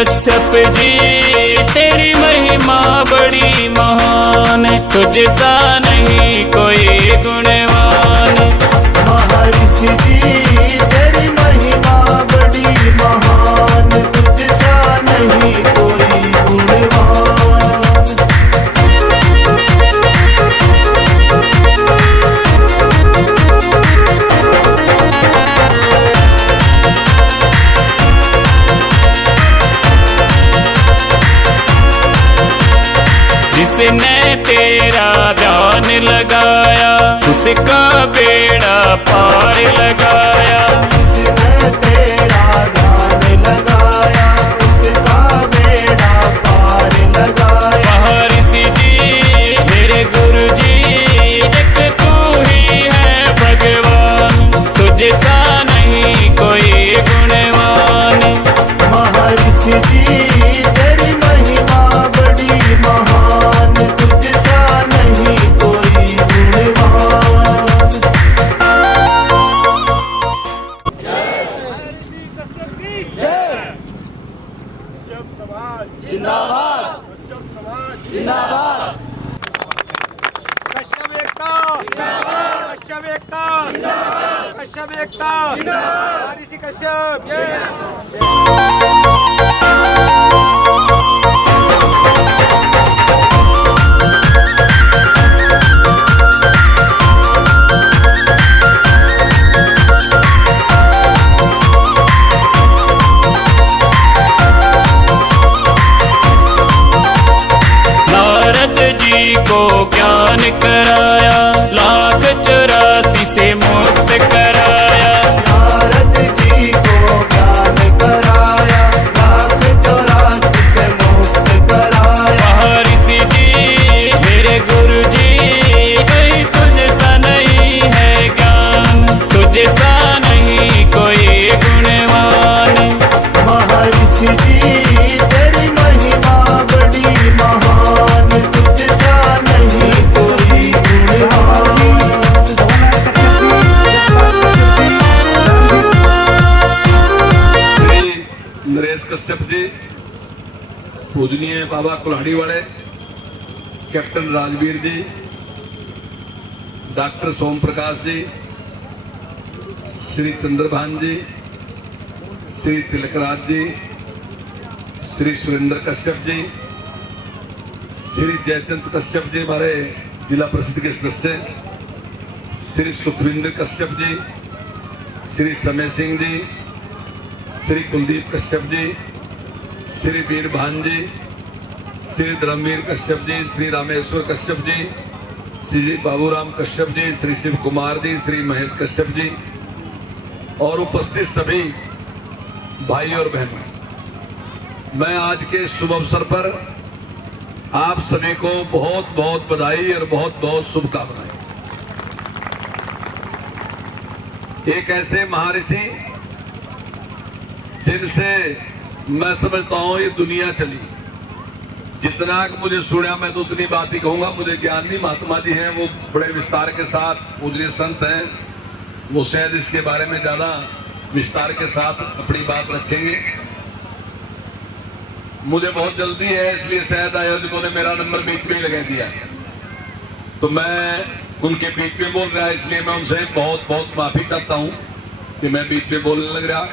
कश्यप जी तेरी महिमा बड़ी महान, तुझसा नहीं कोई गुणवान। महर्षि जी तेरी महिमा बड़ी महान, तुझसा नहीं कोई गुणवान। जिसने तेरा ध्यान लगाया उसका बेड़ा पार लगाया। जिसने तेरा ध्यान लगाया उसका बेड़ा पार लगाया। महर्षि जी मेरे गुरु जी एक तू ही है भगवान, तुझसा नहीं कोई गुणवान। महर्षि जी तेरी महिमा बड़ी महान, तुझसा नहीं कोई गुणवान। कश्यप एकता, कश्यप एकता, कश्यप एकता, महर्षि कश्यप। नारद जी को ज्ञान कराया, लाख 84 से मुक्त कराया। नारद जी को ज्ञान कराया, लाख 84 से मुक्त कराया। महर्षि जी मेरे गुरु जी कहीं तुझसा नहीं है ज्ञान, तुझसा नहीं कोई गुणवान। महर्षि जी तेरी महिमा बड़ी महान, तुझसा नहीं कोई गुणवान। श्री नरेश कश्यप जी, पूजनीय बाबा कुल्हाड़ी वाले, कैप्टन राजवीर जी, डॉक्टर सोम प्रकाश जी, श्री चंद्रभान जी, श्री तिलकराज जी, श्री सुरेंद्र कश्यप जी, श्री जयचंद कश्यप जी हमारे जिला परिषद के सदस्य, श्री सुखविंदर कश्यप जी, श्री समय सिंह जी, श्री कुलदीप कश्यप जी, श्री वीरभान जी, श्री धर्मवीर कश्यप जी, श्री रामेश्वर कश्यप जी, श्री बाबूराम कश्यप जी, श्री शिव कुमार जी, श्री महेश कश्यप जी और उपस्थित सभी भाई और बहनों, मैं आज के शुभ अवसर पर आप सभी को बहुत बहुत बधाई और बहुत बहुत शुभकामनाएं। एक ऐसे महर्षि जिनसे मैं समझता हूं ये दुनिया चली, जितना मुझे सुना मैं तो उतनी बात ही कहूंगा। मुझे ज्ञान नहीं, महात्मा जी हैं वो बड़े विस्तार के साथ, पूजनीय संत हैं वो शायद इसके बारे में ज्यादा विस्तार के साथ अपनी बात रखेंगे। मुझे बहुत जल्दी है इसलिए शायद आयोजकों ने मेरा नंबर बीच में ही लगा दिया, तो मैं उनके बीच में बोल रहा है, इसलिए मैं उनसे बहुत बहुत माफी चाहता हूं कि मैं बीच में बोलने लग रहा।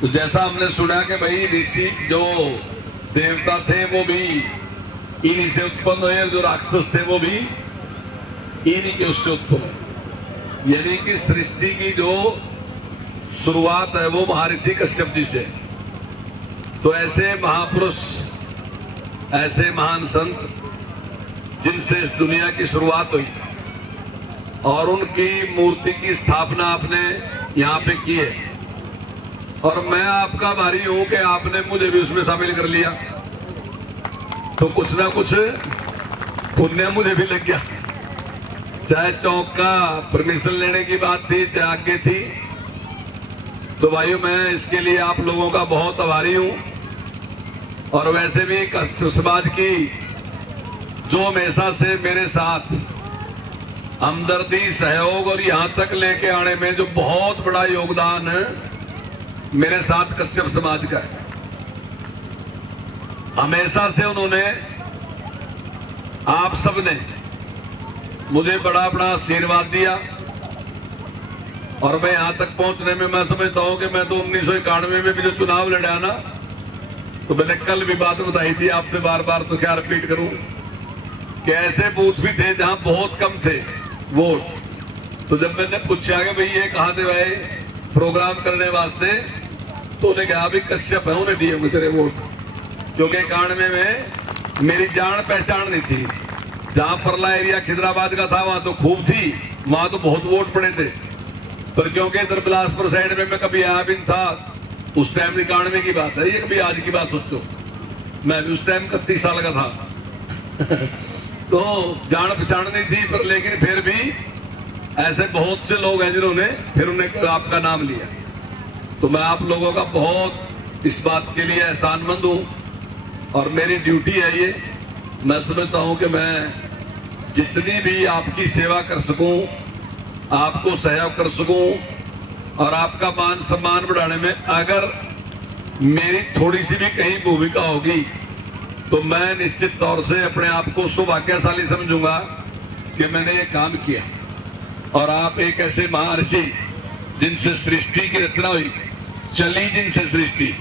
तो जैसा हमने सुना कि भाई ऋषि जो देवता थे वो भी इन्हीं से उत्पन्न हुए, जो राक्षस थे वो भी इन्हीं के उससे उत्पन्न हुए, यानी कि सृष्टि की जो शुरुआत है वो महर्षि कश्यप जी से। तो ऐसे महापुरुष, ऐसे महान संत जिनसे इस दुनिया की शुरुआत हुई और उनकी मूर्ति की स्थापना आपने यहाँ पे की है, और मैं आपका भारी हूं कि आपने मुझे भी उसमें शामिल कर लिया, तो कुछ ना कुछ पुण्य मुझे भी लग गया। चाहे चौक का परमिशन लेने की बात थी, चाहे आगे थी, तो भाइयों मैं इसके लिए आप लोगों का बहुत आभारी हूं। और वैसे भी कश्यप समाज की जो हमेशा से मेरे साथ हमदर्दी, सहयोग और यहाँ तक लेके आने में जो बहुत बड़ा योगदान है मेरे साथ कश्यप समाज का है, हमेशा से उन्होंने आप सबने मुझे बड़ा बड़ा आशीर्वाद दिया और मैं यहां तक पहुंचने में मैं समझता हूं कि मैं तो 1991 में भी जो चुनाव लड़ा ना, तो मैंने कल भी बात बताई थी आपसे, बार बार तो क्या रिपीट करूं कि ऐसे बूथ भी थे जहां बहुत कम थे वोट। तो जब मैंने पूछा कि भाई ये कहां से आए प्रोग्राम करने वास्ते, तो उन्हें कहा भाई कश्यप है, उन्हें दिए होंगे तेरे वोट, क्योंकि 91 में मेरी जान पहचान नहीं थी। जहां परला एरिया खिजराबाद का था वहां तो खूब थी, वहां तो बहुत वोट पड़े थे, पर क्योंकि इधर बिलासपुर साइड में मैं कभी आया भी नहीं था, उस टाइम 91 की बात है, ये कभी आज की बात सोचो, मैं भी उस टाइम 31 साल का था तो जान पहचान नहीं थी, पर लेकिन फिर भी ऐसे बहुत से लोग हैं जिन्होंने फिर उन्हें आपका नाम लिया। तो मैं आप लोगों का बहुत इस बात के लिए एहसानमंद हूं और मेरी ड्यूटी है ये। मैं समझता हूं कि मैं जितनी भी आपकी सेवा कर सकूं, आपको सहयोग कर सकूं और आपका मान सम्मान बढ़ाने में अगर मेरी थोड़ी सी भी कहीं भूमिका होगी, तो मैं निश्चित तौर से अपने आप को सौभाग्यशाली समझूंगा कि मैंने ये काम किया। और आप एक ऐसे महर्षि जिनसे सृष्टि की रचना हुई, चली जिनसे सृष्टि,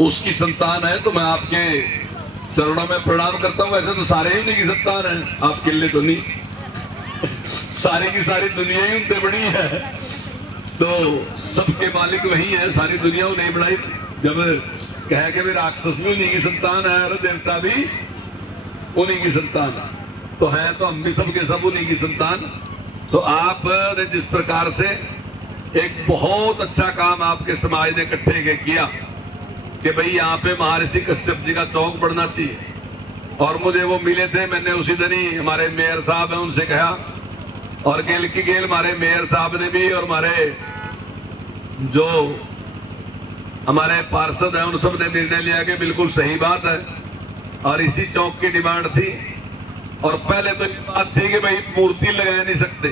उसकी संतान है, तो मैं आपके चरणों में प्रणाम करता हूं। वैसे तो सारे ही उन्हीं की संतान है, आपके लिए तो नहीं सारी की सारी दुनिया ही उनसे बड़ी है, तो सबके मालिक वही है, सारी दुनिया उन्हें बनाई। जब कहे कि भी राक्षस भी उन्हीं की संतान है और देवता भी उन्हीं की संतान है, तो है तो हम भी सबके सब उन्हीं की संतान। तो आपने जिस प्रकार से एक बहुत अच्छा काम आपके समाज ने इकट्ठे के किया कि भाई यहाँ पे महर्षि कश्यप जी का चौक बढ़ना चाहिए, और मुझे वो मिले थे, मैंने उसी दिन ही हमारे मेयर साहब हैं उनसे कहा, और गेल की गेल हमारे मेयर साहब ने भी और हमारे जो हमारे पार्षद हैं उन सब ने निर्णय लिया कि बिल्कुल सही बात है, और इसी चौक की डिमांड थी। और पहले तो ये बात थी कि भाई मूर्ति लगा नहीं सकते,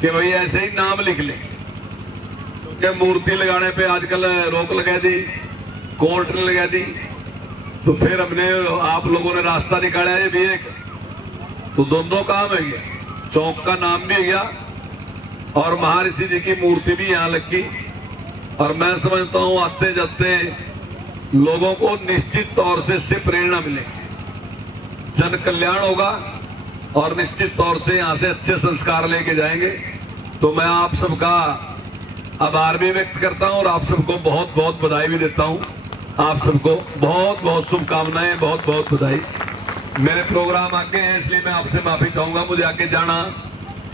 कि भाई ऐसे ही नाम लिख ले, क्योंकि मूर्ति लगाने पे आजकल रोक लगा दी, कोर्ट ने लगा दी। तो फिर हमने आप लोगों ने रास्ता निकाला है भी एक, तो दोनों काम है, चौक का नाम भी गया और महर्षि जी की मूर्ति भी यहाँ लगी। और मैं समझता हूँ आते जाते लोगों को निश्चित तौर से इससे प्रेरणा मिलेगी, जन कल्याण होगा और निश्चित तौर से यहाँ से अच्छे संस्कार लेके जाएंगे। तो मैं आप सबका आभार भी व्यक्त करता हूँ और आप सबको बहुत बहुत बधाई भी देता हूँ। आप सबको बहुत बहुत शुभकामनाएं, बहुत बहुत बधाई। मेरे प्रोग्राम आगे हैं इसलिए मैं आपसे माफी चाहूंगा, मुझे आगे जाना,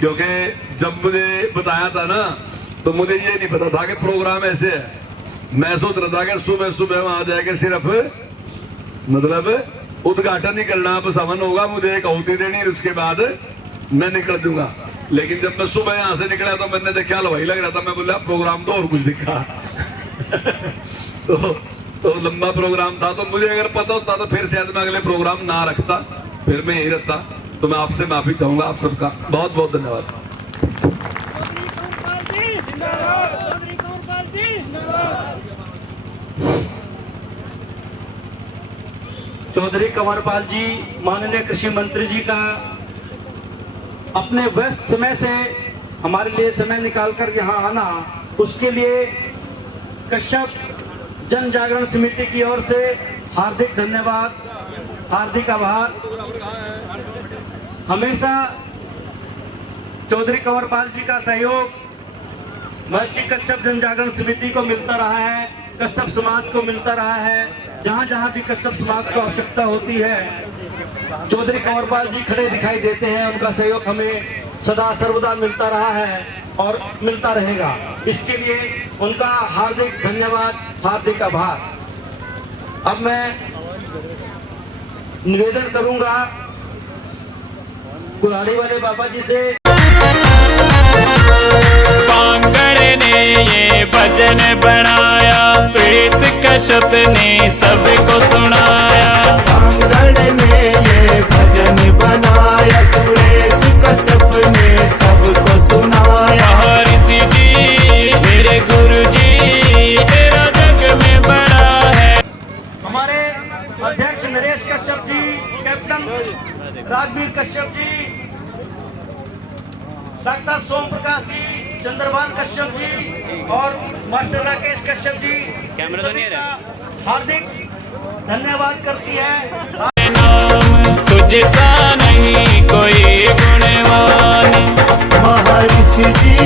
क्योंकि जब मुझे बताया था ना तो मुझे ये नहीं पता था कि प्रोग्राम ऐसे है। मैं सोच रहा था कि सुबह सुबह वहां जाके सिर्फ मतलब उद्घाटन ही करना, अब समन होगा, मुझे एक आहुति देनी, उसके बाद मैं निकल दूंगा। लेकिन जब मैं सुबह यहाँ से निकला तो मैंने देखा हलवाई लग रहा था, मैं बोला प्रोग्राम तो और कुछ दिखा तो लंबा प्रोग्राम था, तो मुझे अगर पता होता तो फिर शायद मैं अगले प्रोग्राम ना रखता, फिर मैं यही रखता। तो मैं आपसे माफी चाहूंगा, आप सबका बहुत बहुत धन्यवाद। चौधरी कंवरपाल जी, माननीय कृषि मंत्री जी का अपने व्यस्त समय से हमारे लिए समय निकालकर यहाँ आना, उसके लिए कश्यप जन जागरण समिति की ओर से हार्दिक धन्यवाद, हार्दिक आभार। हमेशा चौधरी कंवरपाल जी का सहयोग महर्षि कश्यप जन जागरण समिति को मिलता रहा है, कश्यप समाज को मिलता रहा है। जहाँ जहाँ भी कश्यप समाज को आवश्यकता होती है, चौधरी कंवरपाल जी खड़े दिखाई देते हैं। उनका सहयोग हमें सदा सर्वदा मिलता रहा है और मिलता रहेगा। इसके लिए उनका हार्दिक धन्यवाद, हार्दिक आभार। अब मैं निवेदन करूंगा कुल्हाड़ी वाले बाबा जी से। पांगड़ ने ये भजन बनाया, तो इस कश्यप ने सबको सुनाया। पांगड़ ने ये भजन बनाया, सुरेश कश्यप ने सबको सुनाया। महर्षि जी मेरे गुरु जी, तेरा जग में बड़ा है। हमारे राघवीर कश्यप जी, डॉक्टर सोम प्रकाश जी, चंद्रभान कश्यप जी और मास्टर राकेश कश्यप जी कैमरा तो नहीं रहा हार्दिक धन्यवाद करती है। नाम तुझसा नहीं कोई गुणवान, महर्षि जी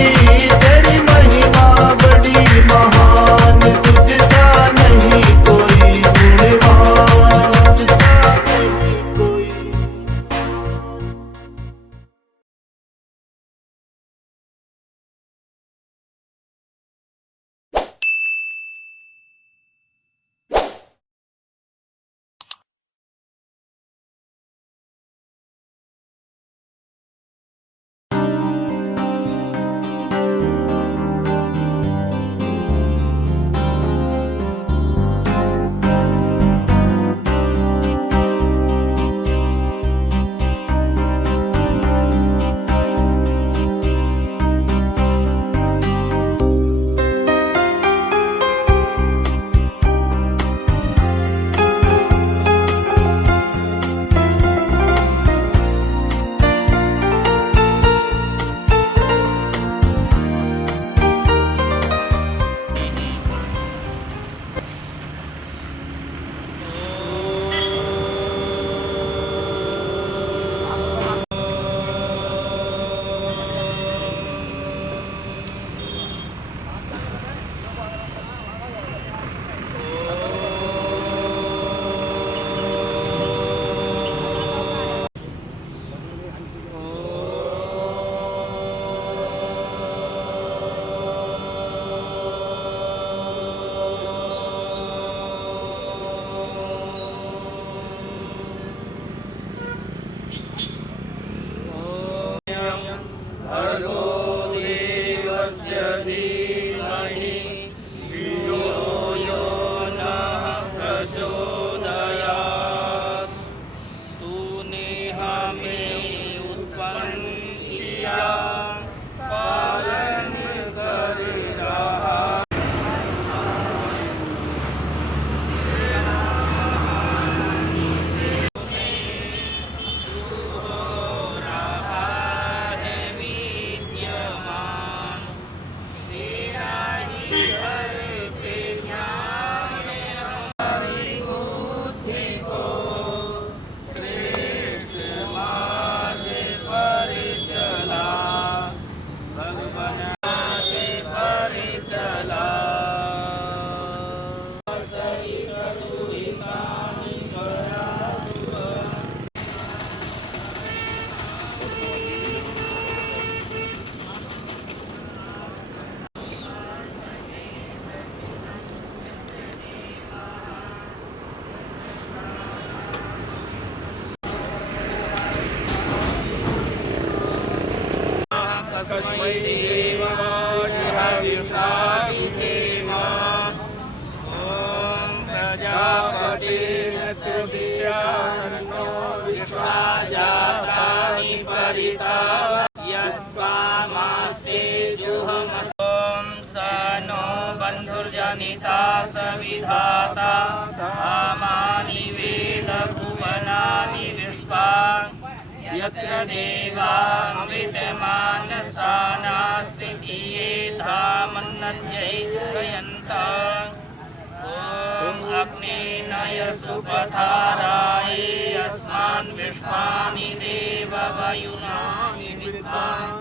तेरी महिमा बड़ी महान, तुझसा नहीं कोई गुणवान, तुझसा नहीं कोई। बंधुर्जनिता सविधाता आमानि वेद भुवनानि विश्वा यत्र देवामृतमानसानास्ति धामन्नध्यैकयन्ता ॐ अग्नेनय सुपथाराय अस्मान् विश्वानि देव वयुनानि विद्वान्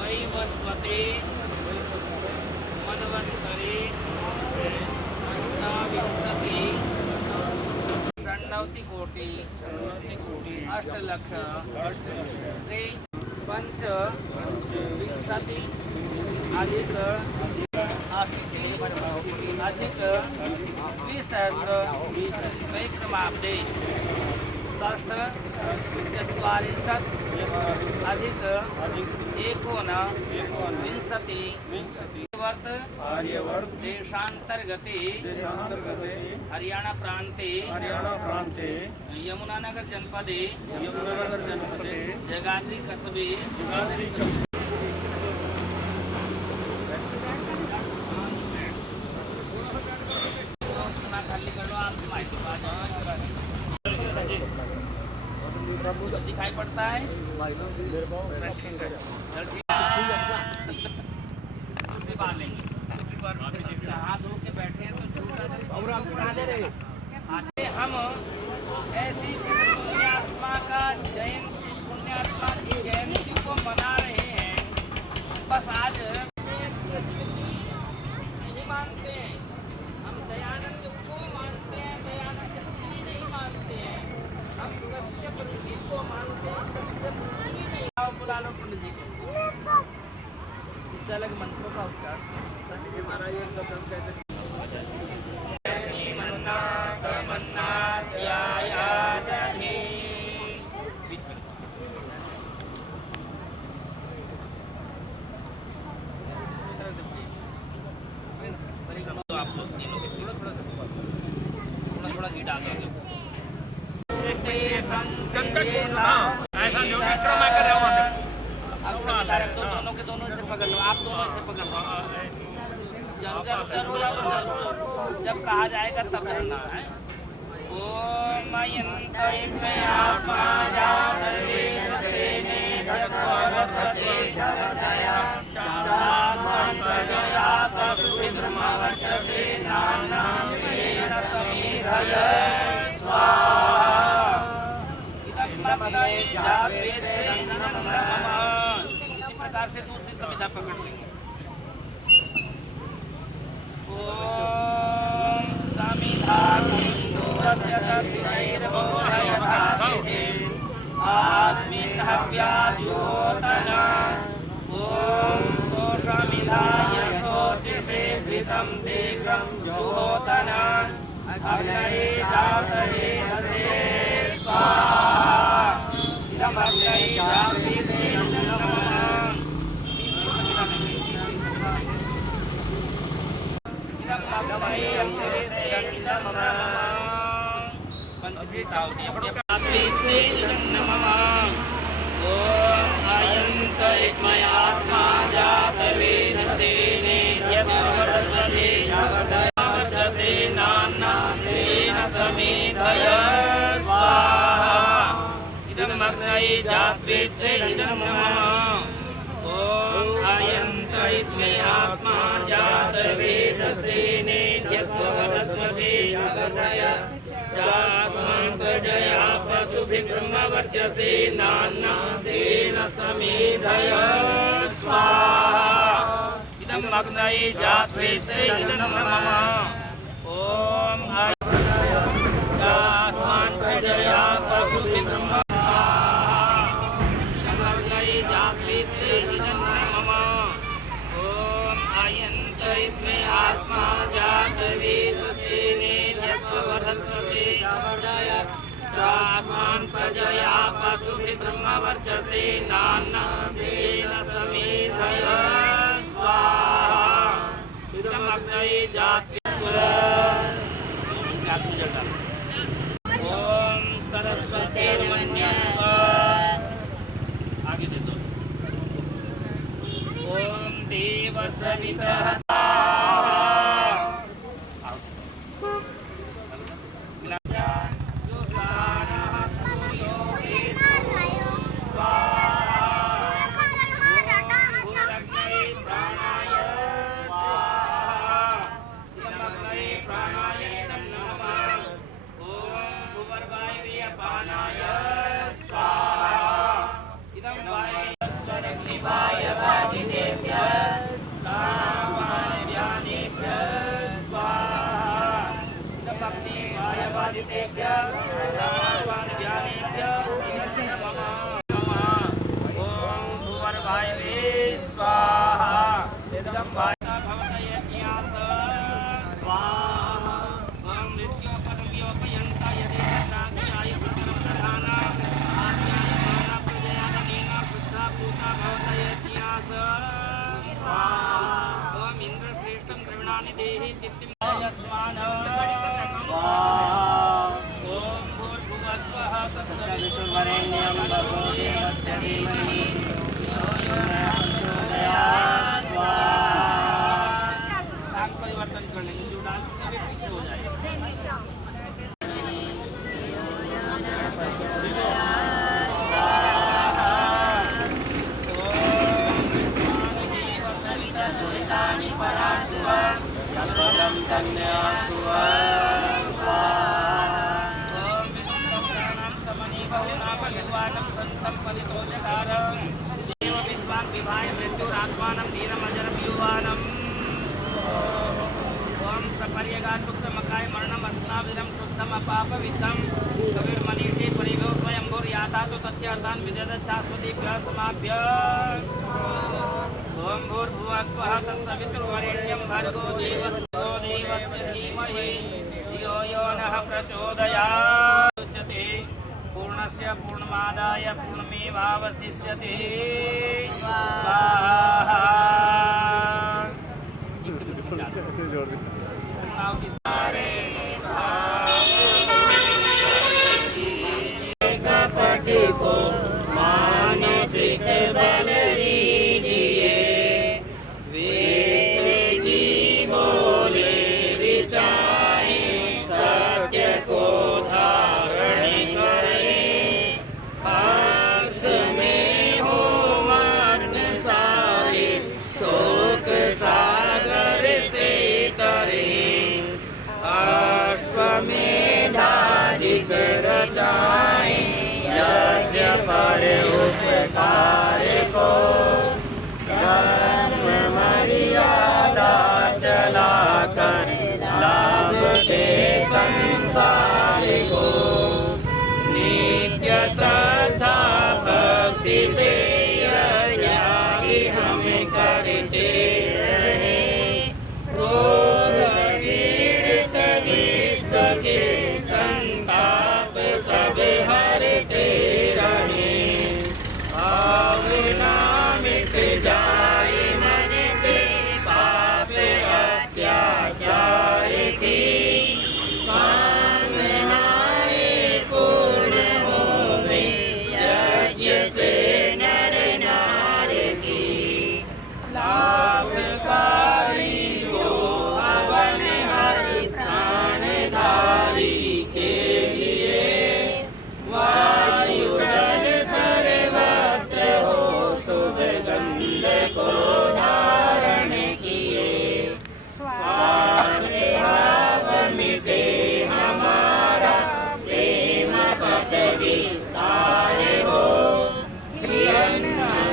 वैवस्वते मनवन्तरे षण्णवतिकोटि अष्टलक्ष पंचविंशति अधिक 80 अधिक 20 वैक्रमाब्दे षष्ठचत्वारिंशत् अधिक 19 आर्यवर्त देशांतर्गते हरियाणा प्रांते यमुनानगर जनपदे जगाधरी कस्बे दिखाई पड़ता है? दूसरी बार लेंगे। हाथ धो के बैठे हैं तो आते हम ऐसी पुण्यात्मा का जयंती, पुण्यात्मा की जयंती को मना रहे हैं। बस आज नहीं मानते हैं, हम दयानंद को मानते हैं, दयानंद को नहीं मानते हैं, हम कश्यप ऋषि को मानते हैं, कश्यप ऋषि नहीं। आओ बुला लो पंडित जी को। इससे अलग मंत्रों का उच्चार पंडित जी महाराज एक शब्द हम कैसे आप लोग तीनों के थोड़ा घी डाल दो। दोनों के दोनों से पकड़ लो, आप दोनों से पकड़ लो। जब कहा जाएगा तब करना है। ओम आत्मा इसी प्रकार से दूसरी संविधा पकड़ लेंगे। ओम आस्मिन् हव्याद्योतना ओम सोषमिधाय शोचिषे घृतं तीव्रं जुहोतना अग्नये जातये हसे स्वाहा इदमग्नये जातये आत्मा जातवेदस्तेने यस्वर्तते यावदसे नान्नातेन समेधय स्वाहा इदमग्नये जातवेदसे इदं नमः ओम आयन्त इत्मे आत्मा जातवेदस्तेने यस्वर्तते यावदय जास्मान् प्रजया पशुभिः ब्रह्मवर्चसे नान्नातेन समेधय स्वाहा इदं अग्नये जातवेदसे इदं नमः ओम जास्मान् प्रजया पशुभिः ब्रह्म इदं अग्नये जातवेदसे इदं नमः ओम आयन्त इत्मे आत्मा जातवेदस्तेने यस्वर्तते जास्मान् प्रजया पशुभिः ब्रह्मवर्चसे नान्नातेन समेधय स्वाहा इदं अग्नये जातवेदसे ओम सरस्वती आगे दे दो ओम देव सविता परिवर्तन कर लेंगे जो डालते हैं पीछे हो जाएगा। बहुनाम भगवानं संतं परितोषकारं देव विद्वान् विभाय मृत्युरात्मानं धीरमजरं युवानम् ओम सपर्यगात्मुक्तमकाय मरणमस्नाविरं शुद्धमपापविद्धं कविर्मनीषे परिभो स्वयंभूर्याता तु तस्यार्थान् विदधच्छाश्वतीभ्यः समाभ्यः ओम भूर्भुवः स्वः तत्सवितुर्वरेण्यं भर्गो देवस्य धीमहि धियो यो नः प्रचोदयात् उच्यते पूर्णस्य पूर्णमादाय पूर्णमेवावशिष्यते स्वाहा कपट को मानसिक बल दीजिए वेद की बोले रिचाए सत्य को धारण करें हर्ष में हो मग्न सारे शोक सागर से तरें अश्वमेधाधिक रचाएं यज्ञ पर उपकार को धर्म मर्यादा चला कर लाभ दे संसार को नित्य श्रद्धा भक्ति से यज्ञ हम करते रहे क्रोध पीड़ित विश्व के संताप सब हरते रहे भावना मिट जाए मन से पाप अत्याचार की कामनाएं पूर्ण होवे यज्ञ से नर नार की लाभकारी हो हवन हरि प्राणधारी के लिए वायु जल सर्वत्र हो शुभ गंध को धारण किए स्वार्थ भाव मिटे हमारा प्रेम पथ विस्तार हो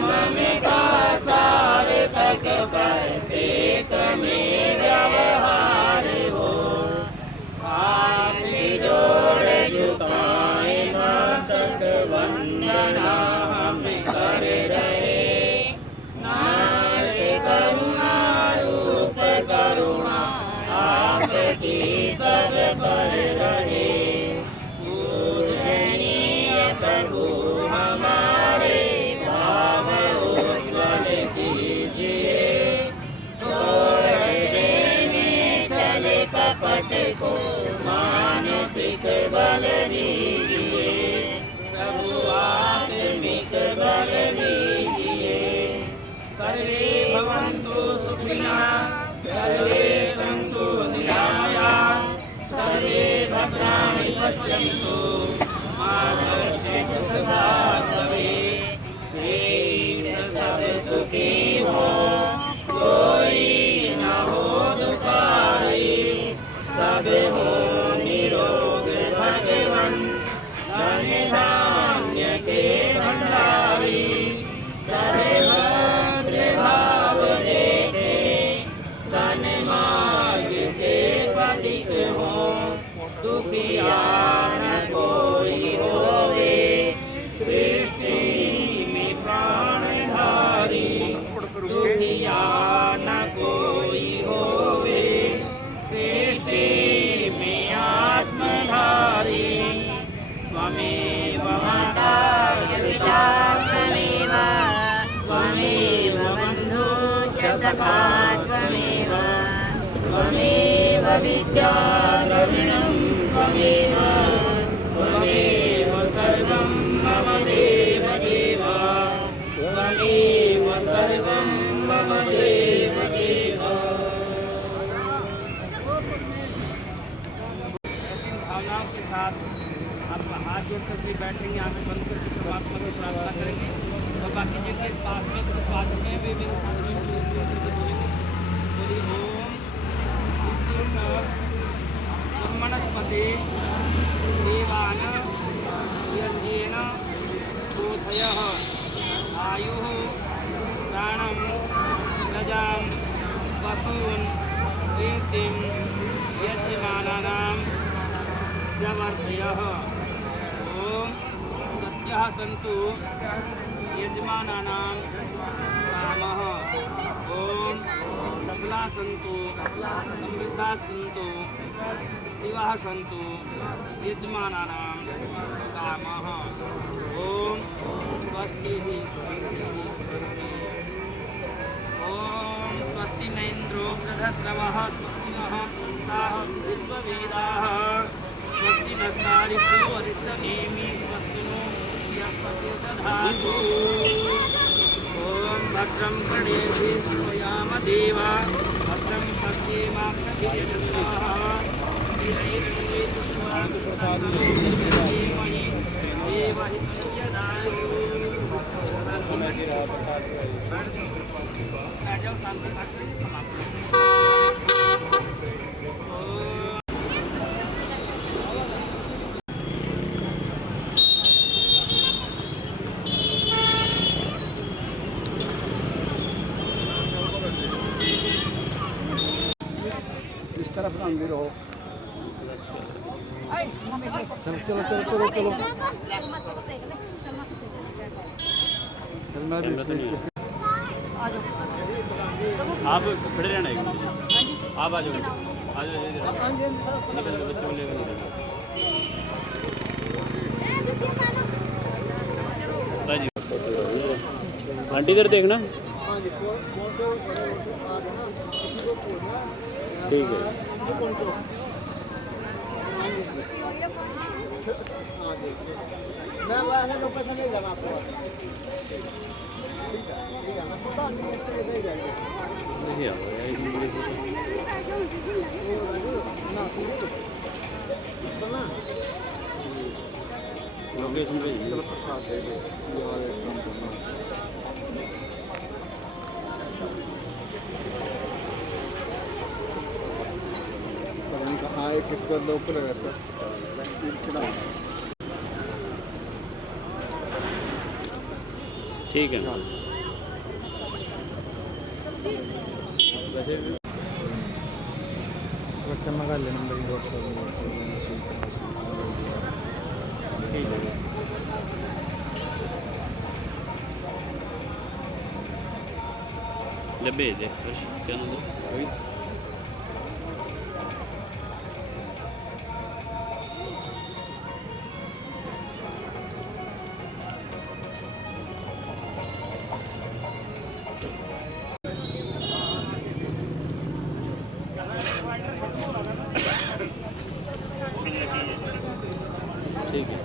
ममता सार तक प्रत्येक में व्यवहार हो हाथ जोड़ झुकाए मस्तक वंदना हम कर रहे नार करुणा रूप करुणा आपकी सब पर रहे पूजनीय प्रभु हमारे भाव उज्ज्वल कीजिए छोड़ देने छल कपट को मानसिक बल दीजिए प्रभु आत्मिक बल दीजिए सर्वे भवन्तु सुखिनः सर्वे सन्तु निरामयाः सर्वे भद्राणि पश्यन्तु मा कश्चित् दुःखभाग् भवेत् शेष सब सुखी हो कोई न हो दुखारी सब हो निरोग भगवन धन धान्य के भंडारी सर्वत्र भाव देखे सन्मार्ग के पथिक हो दुखिया न कोई होवे सृष्टि में प्राणधारी दुखिया न कोई होवे सृष्टि में आत्मधारी त्वमेव माता पिता त्वमेव त्वमेव बन्धु च सखा त्वमेव त्वमेव विद्या द्रविणं त्वमेव त्वमेव सर्वं मम देव देव त्वमेव सर्वं मम देव देव भावनाओं के साथ आप हाथ जोड़ करके बैठेंगे आंखें बंद करके परमात्मा की प्रार्थना करेंगे और बाकी जिनके पास में पास में वे भी ब्रह्मणस्पति देवान यज्ञेन पशून् कीर्तिं यजमानानां प्रवर्तयः। ॐ सत्यः सन्तु यजमानानां कामः। ॐ सबला सन्तु समृद्धाः सन्तु शिवाः सन्तु यजमानानां कामः। ॐ स्वस्तिः स्वस्तिः स्वस्तिः। ॐ स्वस्ति न इन्द्रो वृधश्रवः स्वस्ति नः पूषाः विश्ववेदाः स्वस्ति नस्तारिषो वरिष्ठनेमि स्वस्ति नो दधातु। ॐ भद्रं कर्णेभिः शृणुयाम देवा भद्रं पश्येमाक्षभिर्यजत्राः धीमहि देवहितं यदायुः। इस तरफ मंदिर हो। चलो चलो चलो चलो चलो चलना भी आप खड़े रहना है। आप आ जाओ आ जाओ बच्चों को लेकर आंटी इधर देखना। ठीक है मैं वैसे लोकेशन नहीं जाना आपको। ठीक है मैं पता नहीं इससे नहीं जाएंगे ना सुनो लोकेशन पे चलो प्रसाद दे दो यार एक काम करना। पता नहीं कहाँ है किसका लोकल है इसका खिला। ठीक है। बच्चा मंगा ले नंबर ले भेज दे क्या नाम है? ठीक है।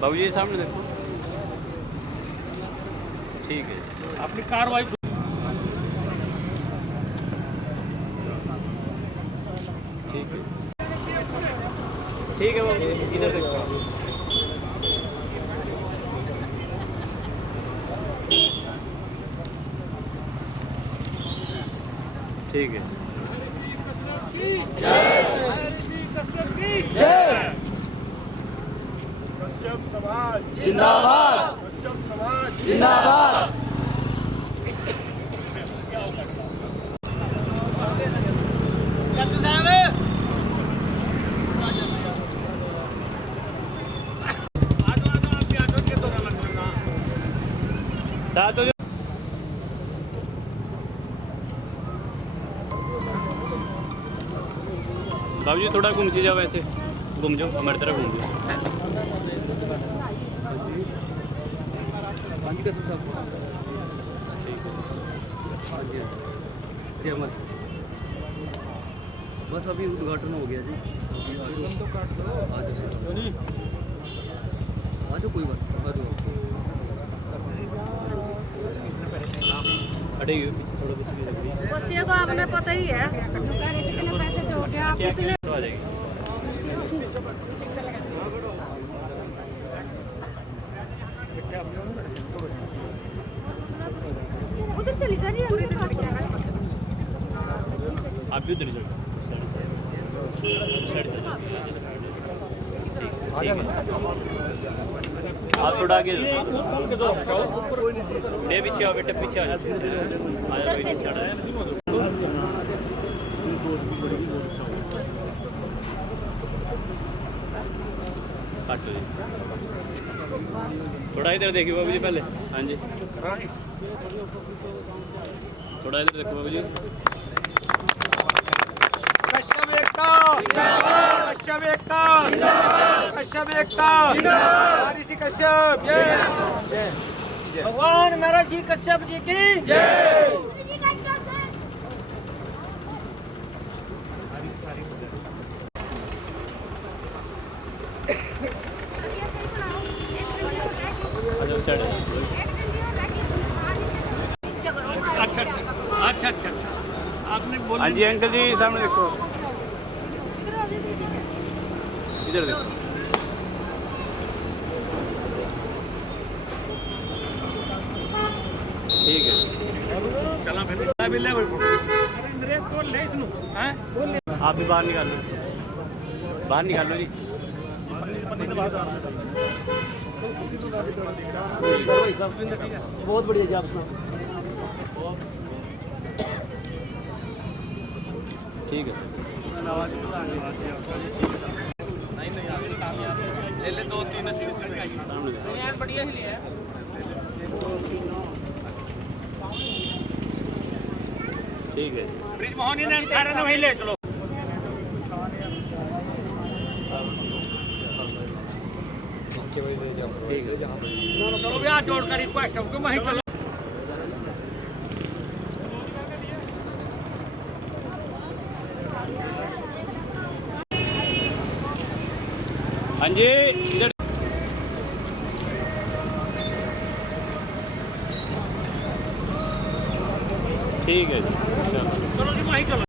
बाबू जी सामने देखो। ठीक है अपनी कार्रवाई ठीक है। ठीक है बाबू इधर देखो। ठीक है। कश्यप समाज जिंदाबाद कश्यप समाज जिंदाबाद। साथ हो बाबू जी थोड़ा घूम सी जाओ, वैसे घूम जाओ हमारी तरफ घूम जाओ। बस अभी उद्घाटन हो गया जी। तो काट दो आ जाओ कोई बात नहीं आ जाओ। अरे थोड़ा कुछ भी लग रही है। बस ये तो आपने पता ही है कितने पैसे दोगे आप कितने आ जाएगी। उधर चली जा रही है आप भी उधर चलो। आप थोड़ा आगे ले पीछे आओ बेटे, पीछे आ जाओ। काट लो जी, थोड़ा इधर देखिए बाबू जी पहले। हाँ जी, थोड़ा इधर देखो बाबू जी। कश्यप एकता कश्यप एकता कश्यप एकता ऋषि कश्यप भगवान महर्षि कश्यप जी की अच्छा अच्छा अच्छा, आपने बोला। हाँ जी अंकल जी, सामने देखो, इधर देखो। ठीक है, आप भी बाहर निकाल लो, बाहर निकाल लो जी। बहुत बढ़िया जी, आप सुनाओ। ठीक है, ले 2-3 अच्छी यार, बढ़िया ही लिया। ठीक है। ब्रिज मोहनी ने सारा ना वहीं ले चलो। ठीक है, चलो भी हाथ जोड़कर रिक्वेस्ट है कि वहीं चलो। हाँ जी इधर। ठीक है जी, चलो जी वहीं चलो।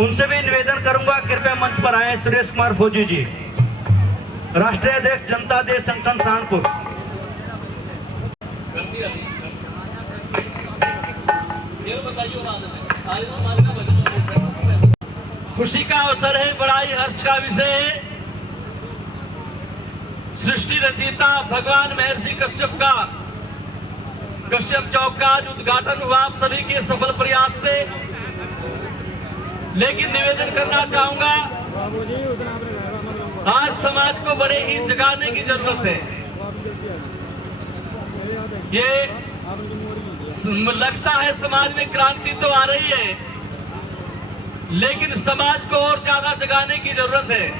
उनसे भी निवेदन करूंगा, कृपया मंच पर आए सुरेश कुमार फौजी जी, राष्ट्रीय अध्यक्ष जनता दल संगठन कानपुर। खुशी का अवसर है, बड़ा ही हर्ष का विषय है। सृष्टि रचयिता भगवान महर्षि कश्यप का कश्यप चौक का आज उद्घाटन हुआ आप सभी के सफल प्रयास से। लेकिन निवेदन करना चाहूंगा, आज समाज को बड़े ही जगाने की जरूरत है। ये लगता है समाज में क्रांति तो आ रही है, लेकिन समाज को और ज्यादा जगाने की जरूरत है।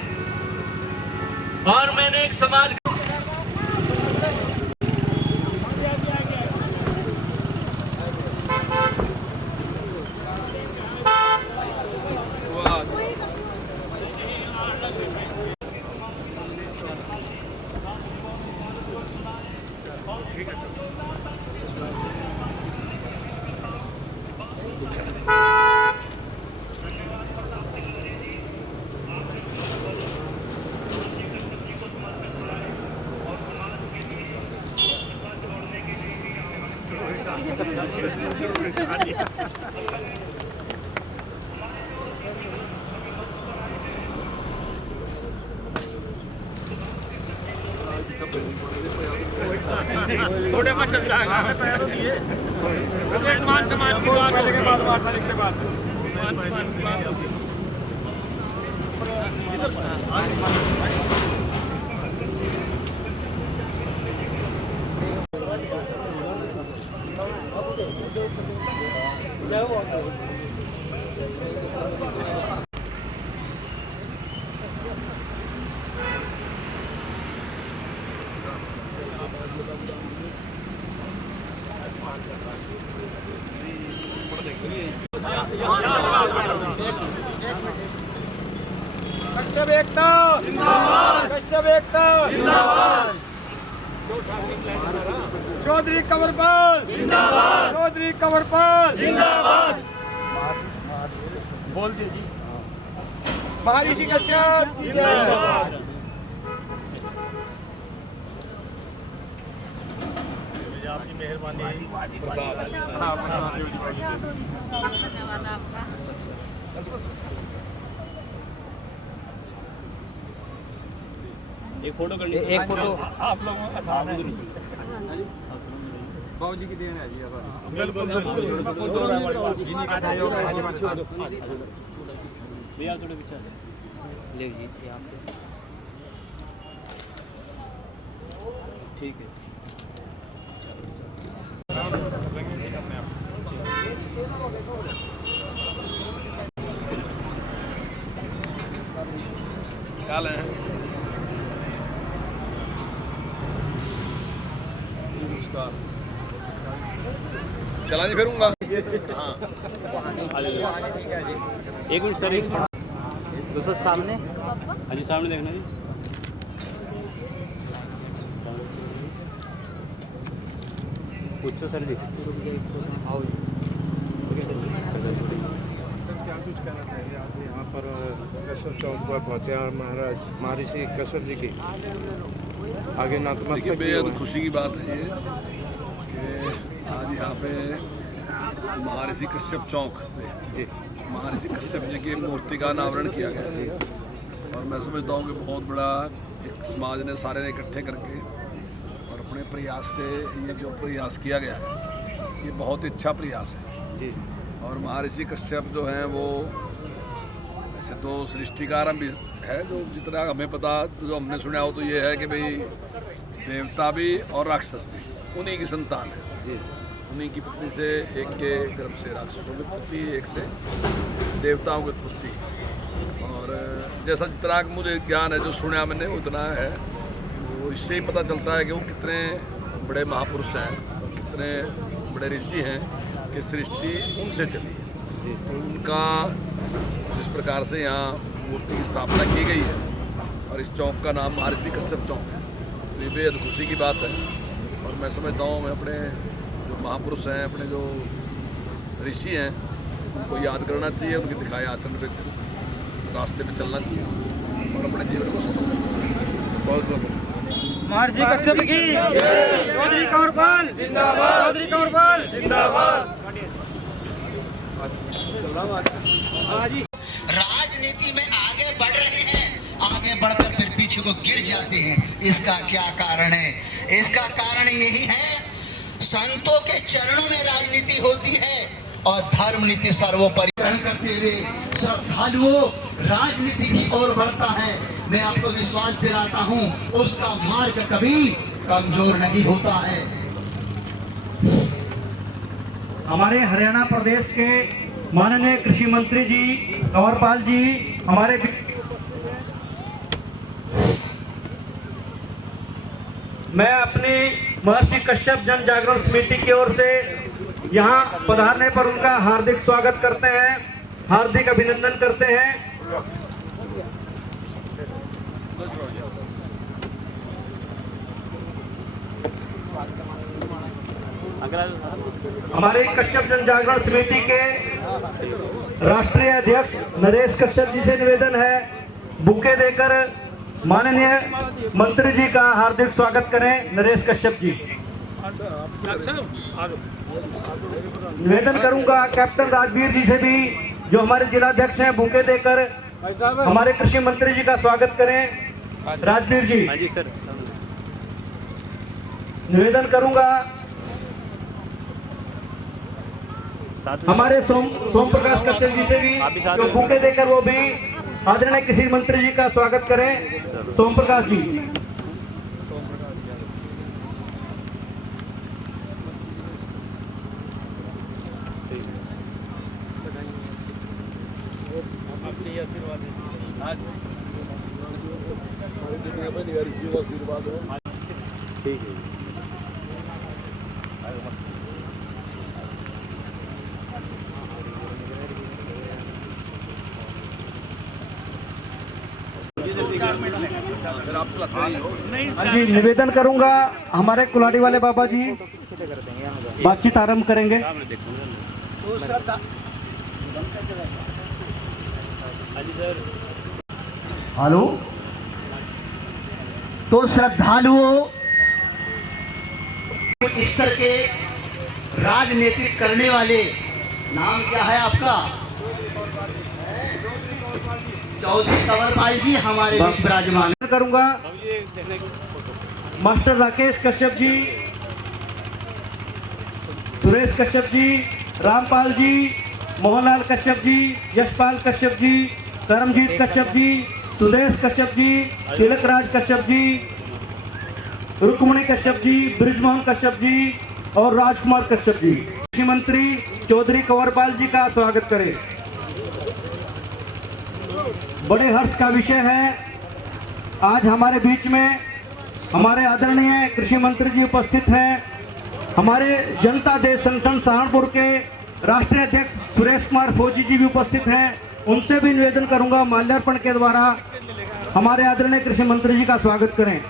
और मैंने एक समाज थोड़े मत चल जाएगा। मान समाज की बात के बाद वार्ता लिखने बाद कश्यप एकता जिंदाबाद, कश्यप एकता जिंदाबाद, चौधरी कंवरपाल जिंदाबाद, चौधरी कंवरपाल जिंदाबाद। बोल दिए जी। महर्षि कश्यप की जय। आपकी मेहरबानी प्रसाद। धन्यवाद आपका। एक फोटो करनी एक फोटो आप लोगों का बाबू जी की देन है जी। भैया थोड़े पीछे ले जी यहाँ पे ठीक है। क्या है चला नहीं फिरूंगा। एक मिनट सर, एक दोस्तों सामने, हाँ जी सामने देखना जी। पूछो सर जी। आओ जी। क्या कुछ कहना चाहिए आप यहाँ पर कश्यप चौक पर पहुँचे और महाराज महर्षि कश्यप जी की आगे नतमस्तक। बेहद खुशी की बात है ये कि आज यहाँ पे महर्षि कश्यप चौक पे जी महर्षि कश्यप जी की मूर्ति का अनावरण किया गया है। और मैं समझता हूँ कि बहुत बड़ा एक समाज ने सारे ने इकट्ठे करके और अपने प्रयास से ये जो प्रयास किया गया है ये बहुत अच्छा प्रयास है जी। और महर्षि कश्यप जो हैं वो ऐसे तो सृष्टिकार भी है, जो जितना हमें पता जो हमने सुना हो तो ये है कि भाई देवता भी और राक्षस भी उन्हीं की संतान है जी। उन्हीं की पत्नी से एक के गर्भ से राक्षसों की उत्पत्ति, एक से देवताओं की उत्पत्ति। और जैसा जितना मुझे ज्ञान है जो सुना मैंने उतना है, वो इससे ही पता चलता है कि वो कितने बड़े महापुरुष हैं और कितने बड़े ऋषि हैं कि सृष्टि उनसे चली है। उनका जिस प्रकार से यहाँ मूर्ति की स्थापना की गई है और इस चौक का नाम महर्षि कश्यप चौक है, तो ये बेहद खुशी की बात है। और मैं समझता हूँ मैं अपने जो महापुरुष हैं, अपने जो ऋषि हैं, उनको याद करना चाहिए, उनके दिखाए आचरण पे रास्ते पे चलना चाहिए और अपने जीवन को सफल करना चाहिए। बहुत बहुत महर्षि कश्यप की चौधरी कंवरपाल जिंदाबाद, चौधरी कंवरपाल जिंदाबाद। राजनीति में आगे बढ़ रहे हैं, आगे बढ़कर फिर पीछे को गिर जाते हैं। इसका क्या कारण है? इसका कारण यही है, संतों के चरणों में राजनीति होती है और धर्म नीति सर्वोपरि ग्रहण करते हुए श्रद्धालुओं राजनीति की ओर बढ़ता है। मैं आपको विश्वास दिलाता हूं, उसका मार्ग कभी कमजोर नहीं होता है। हमारे हरियाणा प्रदेश के माननीय कृषि मंत्री जी कंवरपाल जी हमारे मैं अपनी महर्षि कश्यप जन जागरण समिति की ओर से यहाँ पधारने पर उनका हार्दिक स्वागत करते हैं, हार्दिक अभिनंदन करते हैं। हमारे कश्यप जन जागरण समिति के राष्ट्रीय अध्यक्ष नरेश कश्यप जी से निवेदन है, बुके देकर माननीय मंत्री जी का हार्दिक स्वागत करें। नरेश कश्यप जी। निवेदन करूंगा कैप्टन राजवीर जी से भी, जो हमारे जिलाध्यक्ष हैं, बुके देकर हमारे कृषि मंत्री जी का स्वागत करें। राजवीर जी। हाँ जी सर। निवेदन करूंगा हमारे सोम प्रकाश कश्यप जी से भी, जो बुके देकर वो भी आदरणीय कृषि मंत्री जी का स्वागत करें। सोम प्रकाश जी। ठीक है। जी निवेदन करूंगा हमारे कुल्हाड़ी वाले बाबा जी बातचीत आरंभ करेंगे। हाँ जी सर। हेलो। तो श्रद्धालुओं, इस तरह के राजनीतिक करने वाले, नाम क्या है आपका? चौधरी कंवरपाल जी हमारे बीच विराजमान करूंगा। मास्टर राकेश कश्यप जी, सुरेश कश्यप जी, रामपाल जी, मोहनलाल कश्यप जी, यशपाल कश्यप जी, करमजीत कश्यप जी, सुदेश कश्यप जी, तिलकराज कश्यप जी, रुक्मणी कश्यप जी, ब्रिजमोहन कश्यप जी और राजकुमार कश्यप जी। कृषि मंत्री चौधरी कंवरपाल जी का स्वागत करें। बड़े हर्ष का विषय है, आज हमारे बीच में हमारे आदरणीय कृषि मंत्री जी उपस्थित हैं। हमारे जनता दल संगठन सहारनपुर के राष्ट्रीय अध्यक्ष सुरेश कुमार फौजी जी भी उपस्थित हैं। उनसे भी निवेदन करूंगा माल्यार्पण के द्वारा हमारे आदरणीय कृषि मंत्री जी का स्वागत करें।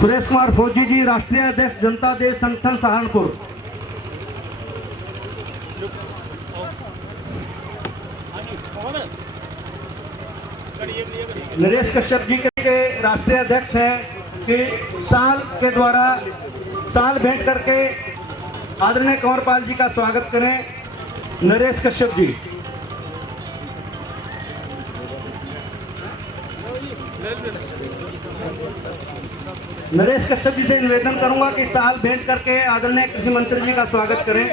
सुरेश कुमार फौजी जी, राष्ट्रीय अध्यक्ष जनता दल संगठन सहारनपुर। नरेश कश्यप जी के राष्ट्रीय अध्यक्ष हैं कि साल के द्वारा साल भेंट करके आदरणीय कंवरपाल जी का स्वागत करें। नरेश कश्यप जी। नरेश कश्यप जी से निवेदन करूंगा कि साल भेंट करके आदरणीय कृषि मंत्री जी का स्वागत करें।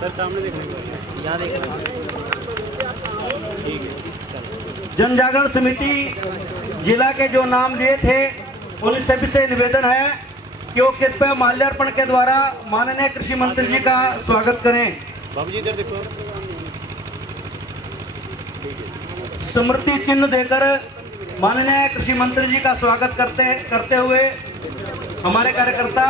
सर सामने देखने यहाँ देखना। जन जागरण समिति जिला के जो नाम लिए थे उन सभी से निवेदन है कि वो कृपया माल्यार्पण के द्वारा माननीय कृषि मंत्री जी का स्वागत करें। बाबू जी इधर देखो। स्मृति चिन्ह देकर माननीय कृषि मंत्री जी का स्वागत करते हुए हमारे कार्यकर्ता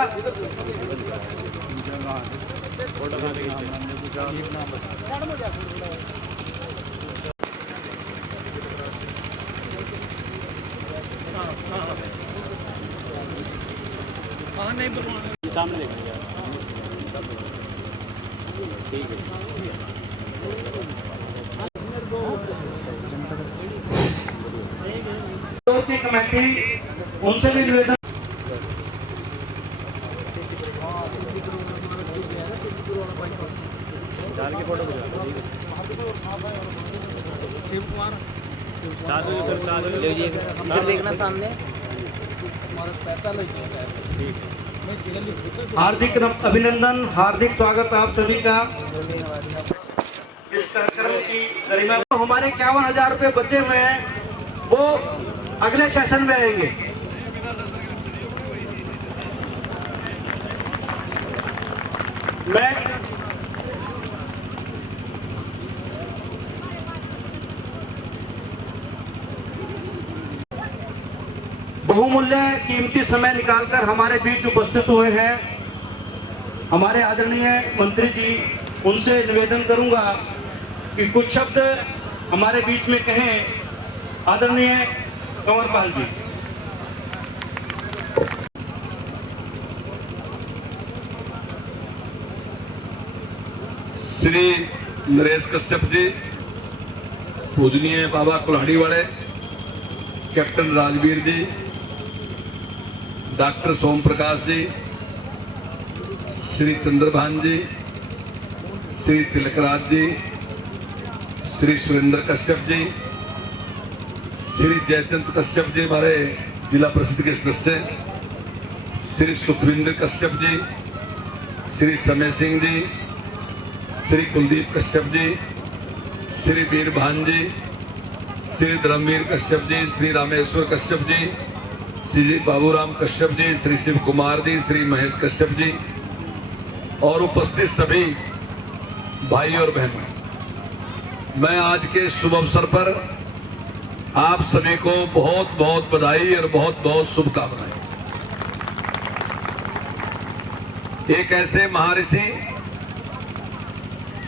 सामने देखेंगे। ठीक है। कमेटी उनसे भी निवेदन। डाल के फोटो देखना सामने। हार्दिक अभिनंदन, हार्दिक स्वागत आप सभी का इस कार्यक्रम की गरिमा। हमारे 51,000 रुपये बचे हुए हैं, वो अगले सेशन में आएंगे। मैं बहुमूल्य कीमती समय निकालकर हमारे बीच उपस्थित हुए हैं हमारे आदरणीय मंत्री जी। उनसे निवेदन करूंगा कि कुछ शब्द हमारे बीच में कहें आदरणीय कंवरपाल जी। श्री नरेश कश्यप जी, पूजनीय बाबा कुल्हाड़ी वाले, कैप्टन राजवीर जी, डॉक्टर सोम प्रकाश जी, श्री चंद्रभान जी, श्री तिलकराज जी, श्री सुरेंद्र कश्यप जी, श्री जयचंद कश्यप जी हमारे जिला परिषद के सदस्य, श्री सुखविंदर कश्यप जी, श्री समय सिंह जी, श्री कुलदीप कश्यप जी, श्री वीरभान जी, श्री धर्मवीर कश्यप जी, श्री रामेश्वर कश्यप जी, श्री बाबूराम कश्यप जी, श्री शिव कुमार जी, श्री महेश कश्यप जी और उपस्थित सभी भाई और बहनों, मैं आज के शुभ अवसर पर आप सभी को बहुत बहुत बधाई और बहुत बहुत शुभकामनाएं। एक ऐसे महर्षि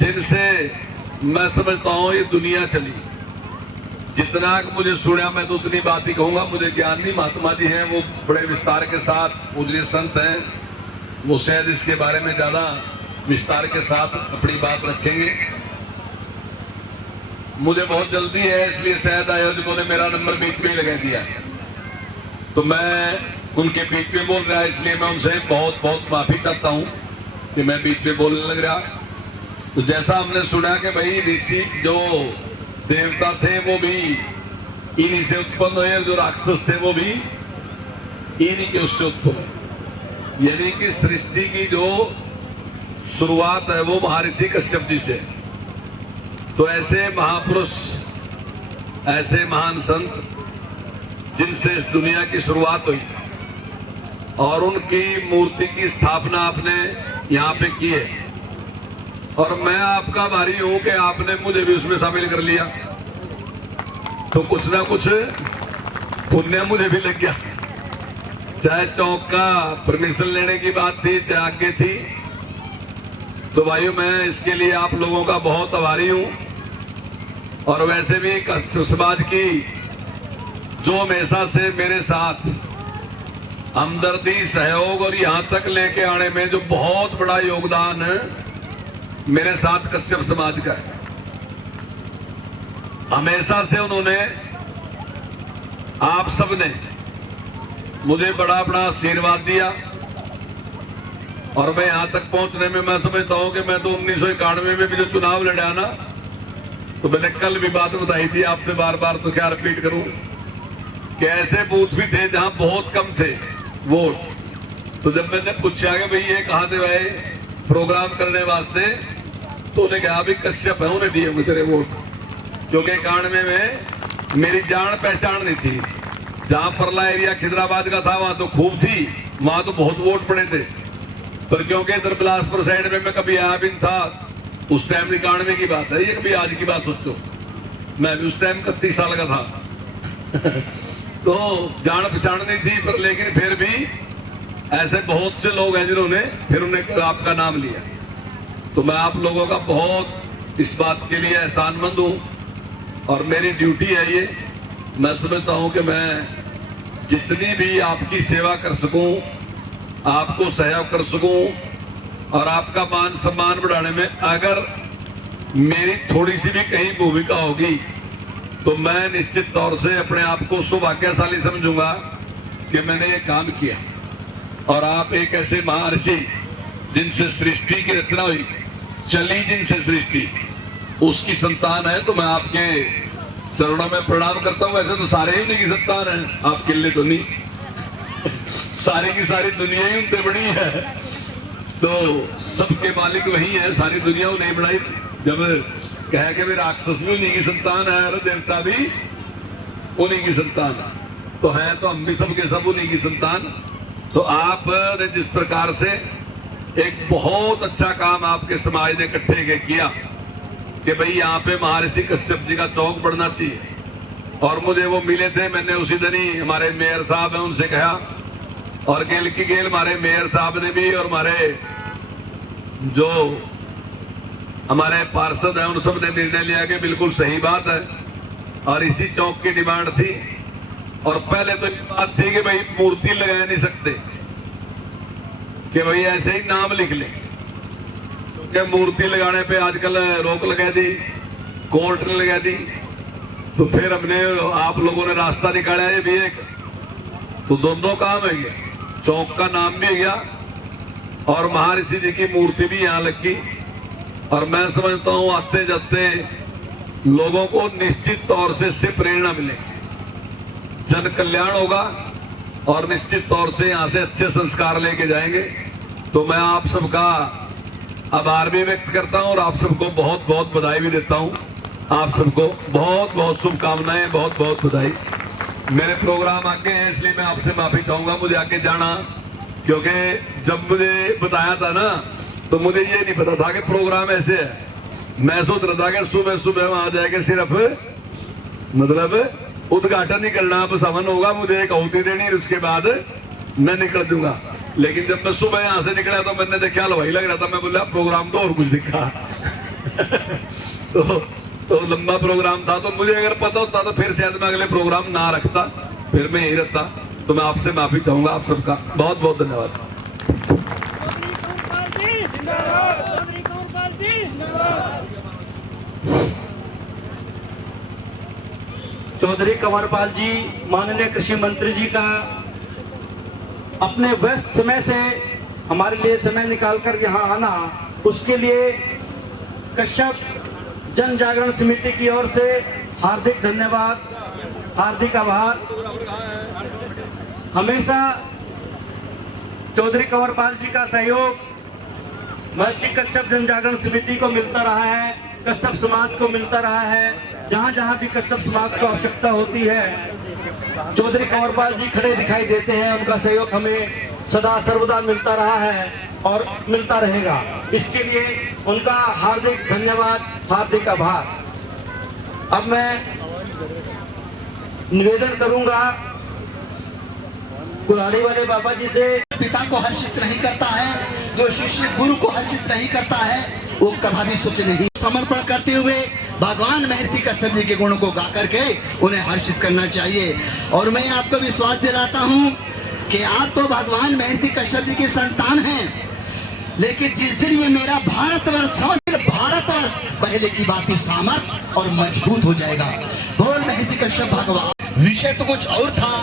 जिनसे मैं समझता हूं ये दुनिया चली, जितना मुझे सुना मैं तो उतनी बात ही कहूंगा। मुझे ज्ञानी महात्मा जी हैं, वो बड़े विस्तार के साथ पूजनीय संत हैं, वो शायद इसके बारे में ज्यादा विस्तार के साथ अपनी बात रखेंगे। मुझे बहुत जल्दी है, इसलिए शायद आयोजकों ने मेरा नंबर बीच में ही लगा दिया। तो मैं उनके बीच में बोल रहा है, इसलिए मैं उनसे बहुत बहुत माफी चाहता हूँ कि मैं बीच में बोलने लग रहा। तो जैसा हमने सुना कि भाई ऋषि जो देवता थे वो भी इन्हीं से उत्पन्न हुए, जो राक्षस थे वो भी इन्हीं के उससे उत्पन्न हुए, यानी कि सृष्टि की जो शुरुआत है वो महर्षि कश्यप जी से। तो ऐसे महापुरुष, ऐसे महान संत जिनसे इस दुनिया की शुरुआत हुई और उनकी मूर्ति की स्थापना आपने यहाँ पे की है, और मैं आपका भारी हूं कि आपने मुझे भी उसमें शामिल कर लिया, तो कुछ ना कुछ पुण्य मुझे भी लग गया। चाहे चौक का परमिशन लेने की बात थी, चाहे आगे थी। तो भाइयों, मैं इसके लिए आप लोगों का बहुत आभारी हूं। और वैसे भी कश्यप समाज की जो हमेशा से मेरे साथ हमदर्दी, सहयोग और यहाँ तक लेके आने में जो बहुत बड़ा योगदान मेरे साथ कश्यप समाज का है, हमेशा से उन्होंने, आप सबने मुझे बड़ा बड़ा आशीर्वाद दिया। और मैं यहाँ तक पहुंचने में मैं समझता हूं कि मैं तो 1991 में भी जो चुनाव लड़ा ना, तो मैंने कल भी बात बताई थी आपसे, बार बार तो क्या रिपीट करूं, कि ऐसे बूथ भी थे जहां बहुत कम थे वोट। तो जब मैंने पूछा कि भाई ये कहाँ थे भाई प्रोग्राम करने वास्ते, तो उन्हें कहा भी कश्यप है, उन्हें दिए तेरे वोट, क्योंकि 91 में मेरी जान पहचान नहीं थी। जहां परला एरिया खिजराबाद का था वहां तो खूब थी, वहां तो बहुत वोट पड़े थे, पर क्योंकि इधर बिलासपुर साइड में मैं कभी आया भी नहीं था, उस टाइम 91 की बात है, ये कभी आज की बात सोचो, मैं भी उस टाइम 31 साल का था तो जान पहचान नहीं थी, पर लेकिन फिर भी ऐसे बहुत से लोग हैं जिन्होंने फिर उन्हें आपका नाम लिया। तो मैं आप लोगों का बहुत इस बात के लिए एहसानमंद हूँ, और मेरी ड्यूटी है ये। मैं समझता हूँ कि मैं जितनी भी आपकी सेवा कर सकूँ, आपको सहयोग कर सकूँ और आपका मान सम्मान बढ़ाने में अगर मेरी थोड़ी सी भी कहीं भूमिका होगी, तो मैं निश्चित तौर से अपने आप को सौभाग्यशाली समझूंगा कि मैंने ये काम किया। और आप एक ऐसे महर्षि जिनसे सृष्टि की रचना हुई, चली जिनसे सृष्टि, उसकी संतान है, तो मैं आपके चरणों में प्रणाम करता हूँ। वैसे तो सारे ही उन्हीं की संतान है, आपके लिए तो नहीं सारी की सारी दुनिया ही उनसे बनी है, तो सबके मालिक वही है, सारी दुनिया उन्हें बनाई। जब कहे कि राक्षस भी उन्हीं की संतान है और देवता भी उन्हीं की संतान है, तो है तो हम भी सबके सब उन्हीं की संतान। तो आपने जिस प्रकार से एक बहुत अच्छा काम आपके समाज ने इकट्ठे के किया कि भाई यहाँ पे महर्षि कश्यप जी का चौक बढ़ना चाहिए, और मुझे वो मिले थे, मैंने उसी दिन ही हमारे मेयर साहब हैं उनसे कहा, और गेल की गेल हमारे मेयर साहब ने भी, और हमारे जो हमारे पार्षद हैं उन सब ने निर्णय लिया कि बिल्कुल सही बात है, और इसी चौक की डिमांड थी। और पहले तो ये बात थी कि भाई मूर्ति लगा नहीं सकते, कि भाई ऐसे ही नाम लिख ले, क्योंकि मूर्ति लगाने पे आजकल रोक लगा दी, कोर्ट ने लगा दी। तो फिर हमने, आप लोगों ने रास्ता निकाला है भी एक, तो दोनों काम है, ये चौक का नाम भी गया और महर्षि जी की मूर्ति भी यहाँ लगी। और मैं समझता हूँ आते जाते लोगों को निश्चित तौर से इससे प्रेरणा मिलेगी, जन कल्याण होगा, और निश्चित तौर से यहाँ से अच्छे संस्कार लेके जाएंगे। तो मैं आप सबका आभार भी व्यक्त करता हूँ और आप सबको बहुत बहुत बधाई भी देता हूँ। आप सबको बहुत बहुत शुभकामनाएं, बहुत बहुत बधाई। मेरे प्रोग्राम आगे हैं, इसलिए मैं आपसे माफी चाहूंगा, मुझे आगे जाना, क्योंकि जब मुझे बताया था ना, तो मुझे ये नहीं पता था कि प्रोग्राम ऐसे है। मैं सोच रहा था कि सुबह सुबह वहां जाएगा, सिर्फ मतलब उद्घाटन नहीं करना, बस हवन होगा, मुझे एक आहुति देनी, उसके बाद मैं निकल दूंगा। लेकिन जब मैं सुबह यहाँ से निकला तो मैंने देखा हलवाई लग रहा था, मैं बोला प्रोग्राम तो और कुछ दिखा तो लंबा प्रोग्राम था, तो मुझे अगर पता होता तो फिर शायद मैं अगले प्रोग्राम ना रखता, फिर मैं यही रखता। तो मैं आपसे माफी चाहूंगा, आप सबका बहुत बहुत धन्यवाद। चौधरी कंवरपाल जी, माननीय कृषि मंत्री जी का अपने व्यस्त समय से हमारे लिए समय निकालकर यहाँ आना, उसके लिए कश्यप जन जागरण समिति की ओर से हार्दिक धन्यवाद, हार्दिक आभार। हमेशा चौधरी कंवरपाल जी का सहयोग महर्षि कश्यप जन जागरण समिति को मिलता रहा है, कश्यप समाज को मिलता रहा है। जहाँ जहाँ भी कश्यप समाज को आवश्यकता होती है, चौधरी कंवरपाल जी खड़े दिखाई देते हैं। उनका सहयोग हमें सदा सर्वदा मिलता रहा है और मिलता रहेगा। इसके लिए उनका हार्दिक धन्यवाद, हार्दिक आभार। अब मैं निवेदन करूंगा कुल्हाड़ी वाले बाबा जी से। पिता को हर्षित नहीं करता है, जो शिष्य गुरु को हर्षित नहीं करता है, वो कभी सुख नहीं। समर्पण करते हुए भगवान महर्षि कश्यप जी के गुणों को गा करके उन्हें हर्षित करना चाहिए। और मैं आपको विश्वास दिलाता हूँ कि आप तो भगवान महर्षि कश्यप जी के संतान हैं, लेकिन जिस दिन ये मेरा भारतवर्ष पहले की बात ही सामर्थ और मजबूत हो जाएगा। बोल महर्षि कश्यप भगवान। विषय तो कुछ और था,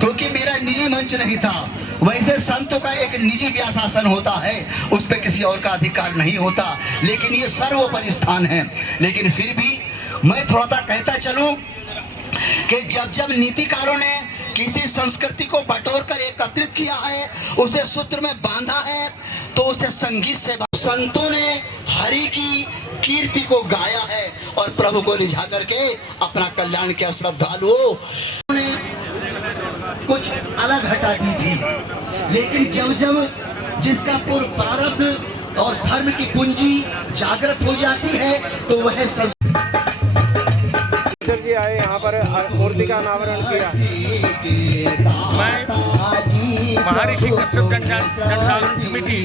क्योंकि मेरा निजी मंच नहीं था। वैसे संतों का एक निजी व्यासासन होता है, उस पर किसी और का अधिकार नहीं होता, लेकिन ये सर्वोपरि स्थान है। लेकिन फिर भी मैं थोड़ा सा कहता चलूं कि जब जब नीतिकारों ने किसी संस्कृति को बटोर कर एकत्रित किया है, उसे सूत्र में बांधा है, तो उसे संगीत से संतों ने हरि की कीर्ति को गाया है और प्रभु को रिझा करके अपना कल्याण किया। श्रद्धालुओं ने कुछ अलग हटा दी थी, लेकिन जब जब जिसका पूर्व प्रारब्ध और धर्म की पूंजी जागृत हो जाती है, तो वह जी आए यहाँ पर मूर्ति का अनावरण किया। मैं महर्षि कश्यप जन जागरण समिति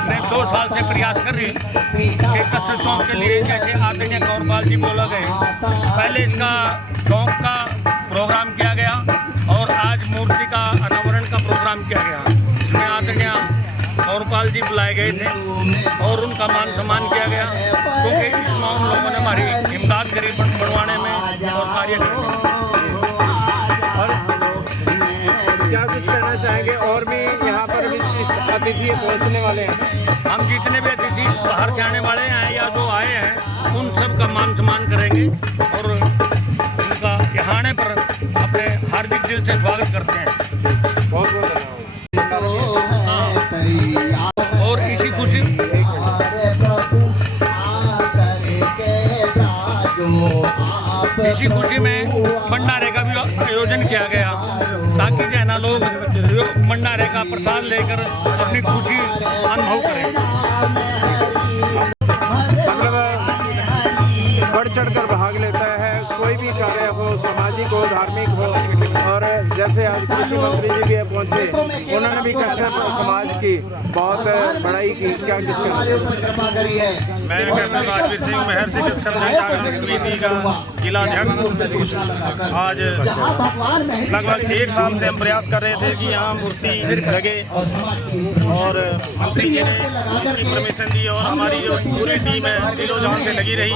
ने 2 साल से प्रयास कर रही कि कश्यप चौक के लिए, जैसे आदरणीय कंवरपाल जी बोला गए, पहले इसका चौक का प्रोग्राम किया गया और आज मूर्ति का अनावरण का प्रोग्राम किया गया। इसमें आदरणीय कंवरपाल जी बुलाए गए थे और उनका मान सम्मान किया गया, क्योंकि इसमें उन लोगों ने हमारी इमदाद करी बढ़वाने में और कार्य करने में। और क्या कुछ कहना चाहेंगे? और भी यहाँ पर विशिष्ट अतिथि पहुँचने वाले हैं। हम जितने भी अतिथि बाहर से आने वाले हैं या जो आए हैं, उन सब का मान सम्मान करेंगे और उनका यहाँ आने पर अपने हार्दिक दिल से स्वागत करते हैं। बहुत बहुत धन्यवाद। और इसी खुशी में भंडारे का भी आयोजन किया गया, ताकि जो है ना लोग भंडारे का प्रसाद लेकर अपनी खुशी अनुभव करें। मतलब बढ़ चढ़कर भाग लेता है, कोई भी कार्य हो, सामाजिक हो, धार्मिक हो। और जैसे आज कृषि मंत्री जी भी पहुंचे, उन्होंने भी कश्यप समाज की बहुत बड़ाई की। क्या कुछ कहना चाहिए? मैं कैप्टन राजवीर सिंह, महर्षि कश्यप जन जागरण समिति का जिला अध्यक्ष। आज लगभग 1 साल से हम प्रयास कर रहे थे कि यहाँ मूर्ति लगे, और मंत्री जी ने उसकी परमिशन दी और हमारी जो पूरी टीम है दिलो जान से लगी रही,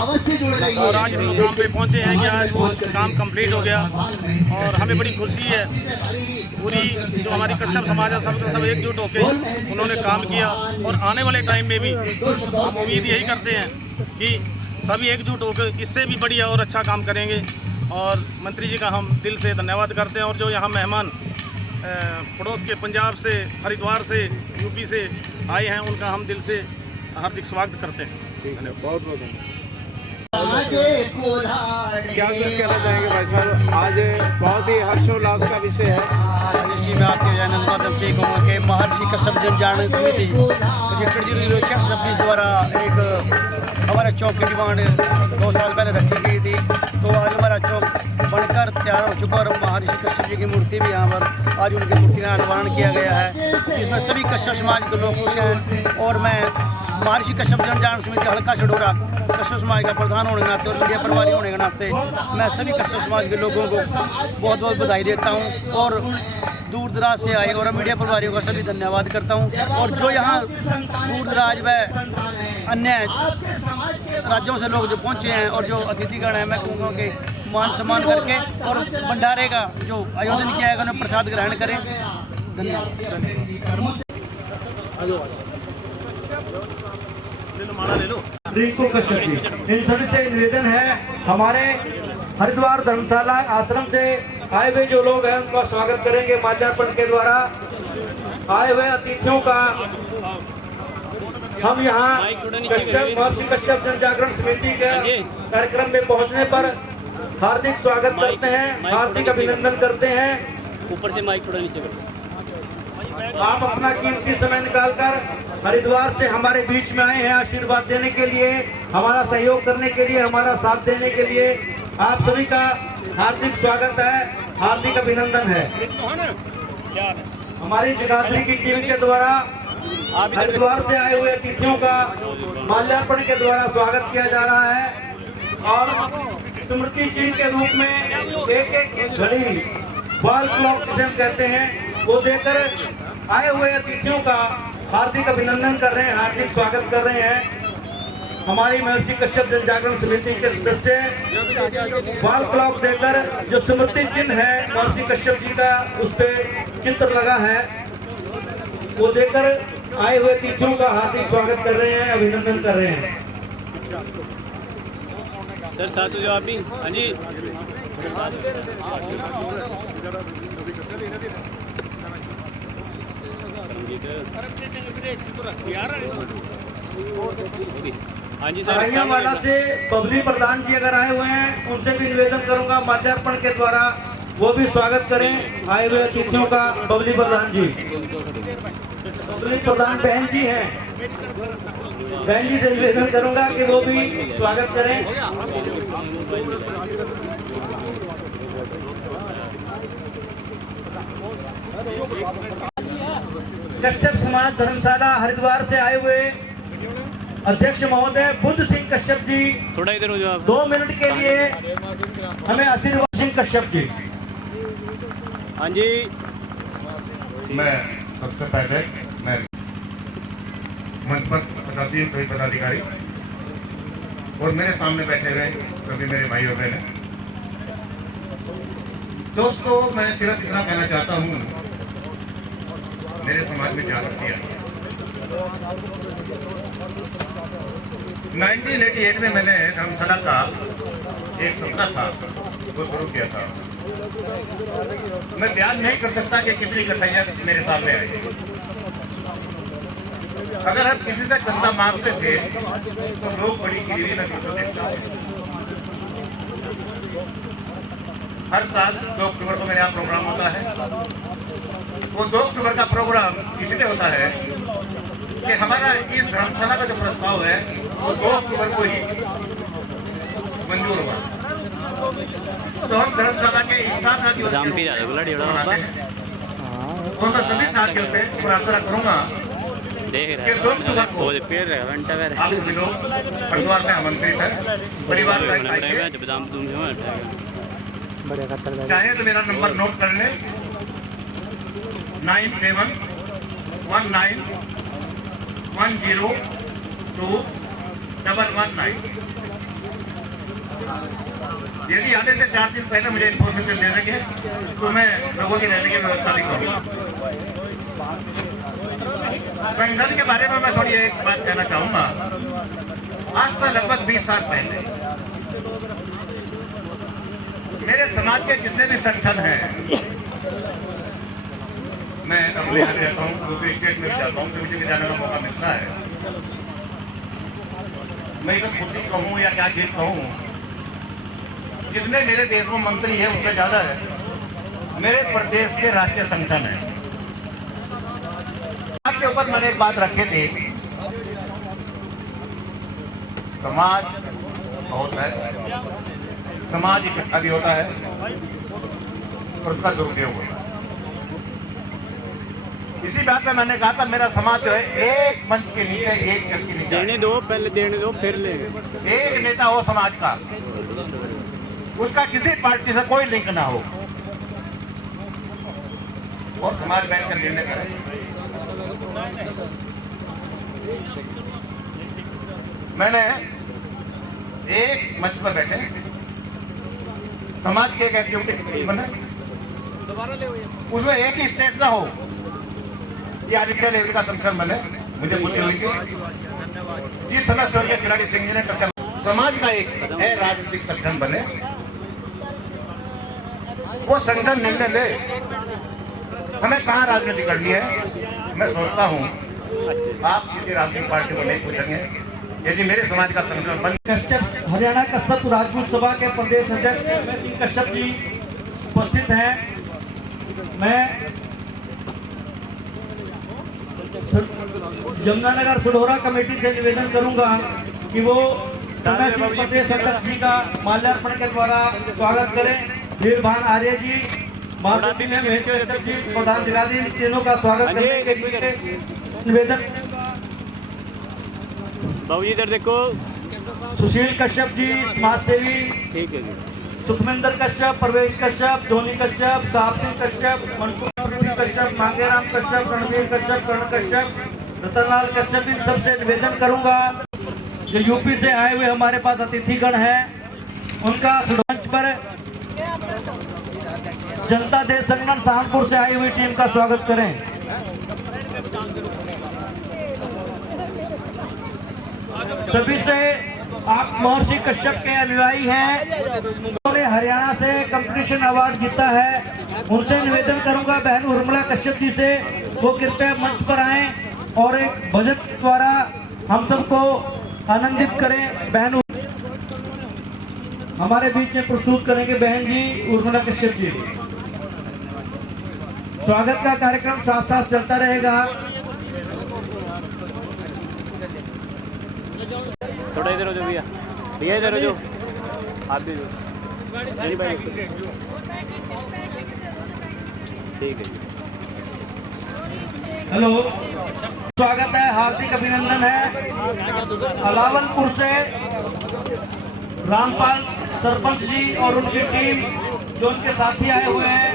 और आज हम मुकाम पे पहुँचे हैं कि आज वो काम कंप्लीट हो गया। और हमें बड़ी खुशी है, पूरी जो हमारी कश्यप समाज है सब एकजुट होकर उन्होंने काम किया। और आने वाले टाइम में भी हम उम्मीद यही करते हैं कि सभी एकजुट होकर इससे भी बढ़िया और अच्छा काम करेंगे। और मंत्री जी का हम दिल से धन्यवाद करते हैं। और जो यहाँ मेहमान पड़ोस के पंजाब से, हरिद्वार से, यूपी से आए हैं, उनका हम दिल से हार्दिक स्वागत करते हैं। बहुत बहुत धन्यवाद। क्या कुछ कहना चाहेंगे भाई साहब? आज बहुत ही हर्षोल्लास का विषय है। इसी में आपके चैनल माध्यम से कहूँगा कि महर्षि कश्यप जन जागरण समिति द्वारा एक हमारे चौक की डिमांड 2 साल पहले रखी गई थी, तो आज हमारा चौक बनकर तैयार हो चुका। और महर्षि कश्यप जी की मूर्ति भी यहाँ पर आज उनकी मूर्ति का अनावरण किया गया है, जिसमें सभी कश्यप समाज के लोग खुश हैं। और मैं महर्षि कश्यप जन जागरण समिति हल्का छडोरा कश्यप समाज का प्रधान होने के नाते और मीडिया प्रभारी होने के नाते मैं सभी कश्यप समाज के लोगों को बहुत बहुत बधाई देता हूँ, और दूर दराज से आए और मीडिया प्रभारियों का सभी धन्यवाद करता हूँ। और जो यहाँ दूर दराज व अन्य राज्यों से लोग जो पहुँचे हैं और जो अतिथिगण हैं, मैं कहूँगा कि मान सम्मान करके और भंडारे का जो आयोजन किया है उन्हें प्रसाद ग्रहण करें। रिंकू कश्यप जी, इन सभी से निवेदन है, हमारे हरिद्वार धर्मशाला आश्रम से आए हुए जो लोग हैं उनका स्वागत करेंगे। माल्यार्पण के द्वारा आए हुए अतिथियों का हम यहाँ महर्षि कश्यप जन जागरण समिति के कार्यक्रम में पहुँचने पर हार्दिक स्वागत करते हैं, हार्दिक अभिनंदन करते हैं। ऊपर से माइक थोड़ा नीचे आप अपना कीमती समय निकालकर हरिद्वार से हमारे बीच में आए हैं आशीर्वाद देने के लिए, हमारा सहयोग करने के लिए, हमारा साथ देने के लिए आप सभी का हार्दिक स्वागत है, हार्दिक अभिनंदन है। हमारी जगाधरी की टीम के द्वारा हरिद्वार से आए हुए अतिथियों का माल्यार्पण के द्वारा स्वागत किया जा रहा है और स्मृति चिन्ह के रूप में एक घड़ी वॉल क्लॉक जिसे हम कहते हैं वो देकर आए हुए अतिथियों का हार्दिक अभिनंदन कर रहे हैं, हार्दिक स्वागत कर रहे हैं। हमारी महर्षि कश्यप जन जागरण समिति के सदस्य वॉल क्लॉक देकर जो स्मृति चिन्ह है महर्षि कश्यप जी का उस पर चित्र लगा है वो देकर आए हुए अतिथियों का हार्दिक स्वागत कर रहे हैं, अभिनंदन कर रहे हैं। सर साथ हो आप भी। हाँ जी, हाँ जी सर। वाला से बबली प्रधान जी अगर आए हुए हैं उनसे भी निवेदन करूंगा माल्यार्पण के द्वारा वो भी स्वागत करें आए हुए अतिथियों का। बबली प्रधान जी, बबली प्रधान बहन जी हैं, बहन जी से निवेदन करूंगा कि वो भी स्वागत करें। कश्यप समाज धर्मशाला हरिद्वार से आए हुए अध्यक्ष महोदय बुद्ध सिंह कश्यप जी थोड़ा इधर हो जाओ। 2 मिनट के लिए हमें आशीर्वाद। सिंह कश्यप जी। हाँ जी, मैं सबसे पहले मैं मंच पर सभी पदाधिकारी और मेरे सामने बैठे हुए सभी मेरे भाई और बहन दोस्तों, मैं सिर्फ इतना कहना चाहता हूँ, मेरे समाज में जागृति आई। 1988 में मैंने धर्मशाला का एक सपना था वो शुरू किया था। मैं बयान नहीं कर सकता कि कितनी कठिनाइयां मेरे सामने आई। अगर हम किसी से चंदा मांगते थे तो लोग बड़ी गिरी लगी तो देखता। हर साल 2 अक्टूबर को मेरे यहाँ प्रोग्राम होता है। वो 2 अक्टूबर का प्रोग्राम इसलिए होता है कि हमारा इस धर्मशाला का जो प्रस्ताव है वो 2 अक्टूबर को ही मंजूर हुआ। तो हम धर्मशाला के इस्लाम बनाते हैं और मैं सभी साथियों से प्रार्थना करूंगा कि 2 अक्टूबर को आप सभी लोग हरिद्वार में आमंत्रित है, परिवार का चाहे तो मेरा नंबर नोट कर लें 9719021119। यदि आने से 4 दिन पहले मुझे इन्फॉर्मेशन दे देंगे तो मैं लोगों की रहने की व्यवस्था भी करूँगा। संगठन के बारे में मैं थोड़ी एक बात कहना चाहूँगा। आज से लगभग 20 साल पहले मेरे समाज के जितने भी संगठन हैं, मैं अपने यहाँ रहता हूँ, दूसरे स्टेट में भी जाता हूँ, मुझे जाने का मौका मिलता है। मैं इसे खुशी कहूँ या क्या चीज कहूँ, जितने मेरे देश में मंत्री है उससे ज्यादा है मेरे प्रदेश के राष्ट्रीय संगठन है। आपके ऊपर मैंने एक बात रखी थी, समाज बहुत है, समाज इकट्ठा भी होता है और उसका दुरुपयोग होता है। इसी बात में मैंने कहा था मेरा समाज जो है एक मंच के नीचे, एक छत के नीचे देने दो, पहले देने दो फिर लेंगे। एक नेता हो समाज का, उसका किसी पार्टी से कोई लिंक ना हो और समाज बैठ कर निर्णय करे। मैंने एक मंच पर बैठे समाज के एक एक्टिविटी बने, उसमें एक ही स्टेट का हो, ये आदित्य लेवल का संगठन बने। मुझे पूछे हुई जिस समय स्वर्गीय खिलाड़ी सिंह जी ने कहा समाज का एक है राजनीतिक संगठन बने, वो संगठन निर्णय ले हमें कहाँ राजनीति करनी है। मैं सोचता हूँ आप किसी राजनीतिक पार्टी को नहीं पूछेंगे, यदि मेरे समाज का संगठन बन। कश्यप हरियाणा कश्यप राजपूत सभा के प्रदेश अध्यक्ष कश्यप जी उपस्थित हैं। मैं यमुनानगर सुडोरा कमेटी से निवेदन करूंगा कि वो समय सिंह प्रदेश अध्यक्ष जी का माल्यार्पण के द्वारा स्वागत करें। वीरभान आर्य जी, माधुरी में महेश्वर जी, प्रधान जिलाधीश, तीनों का स्वागत करने के लिए निवेदन। बाबू जी इधर देखो। सुशील कश्यप जी समाज सेवी, ठीक है जी। सुखमिंदर कश्यप, प्रवेश कश्यप, धोनी कश्यप, साहब सिंह कश्यप, मनपुर कश्यप, मांगेराम कश्यप, रणवीर कश्यप, कर्ण कश्यप, रतनलाल कश्यप, इन सबसे निवेदन करूंगा जो यूपी से आए हुए हमारे पास अतिथिगण हैं, उनका मंच पर जनता देश संगठन सहारनपुर से आई हुई टीम का स्वागत करें। सभी से आप महर्षि कश्यप के अनुयायी हैं, उन्होंने हरियाणा से कंपटीशन अवार्ड जीता है। उनसे निवेदन करूंगा बहन उर्मिला कश्यप जी से वो कृपया मंच पर आएं और एक भजन द्वारा हम सबको आनंदित करें। बहन हमारे बीच में प्रस्तुत करेंगे बहन जी उर्मिला कश्यप जी। स्वागत का कार्यक्रम साथ साथ चलता रहेगा। थोड़ा इधर हो जाओ भैया, भैया इधर हो जाओ, आप भी ठीक है। हेलो, स्वागत है, हार्दिक अभिनंदन है। अलावलपुर से रामपाल सरपंच जी और उनकी टीम जो उनके साथी आए हुए हैं,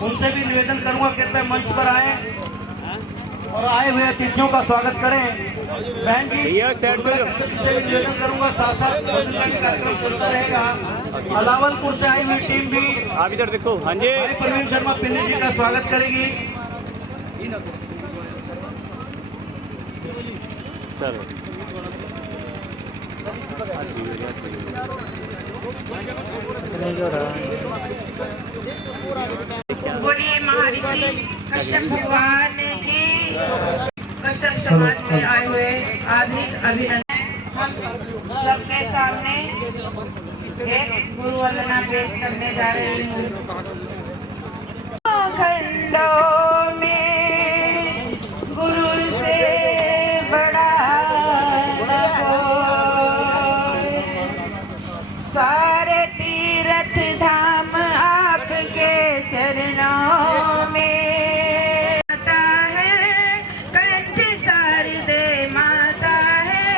उनसे भी निवेदन करूंगा कृपया मंच पर आए और आए हुए अतिथियों का स्वागत करें। बहन जी से भी निवेदन करूंगा, साथ साथ कार्यक्रम चलता रहेगा। अलावलपुर से आई हुई टीम भी आप इधर देखो। हाँ जी, प्रवीण शर्मा पिन्नी जी का स्वागत करेगी। चलो बोलिए महर्षि कश्यप भगवान की। कश्यप समाज में आए हुए हार्दिक अभिनंदन। हम सबके सामने एक गुरु वंदना पेश करने जा रही हूँ। खंडों में गुरु से बड़ा सारे तीर्थ धाम आपके चरणों में। माता है कंठ शारदे माता है,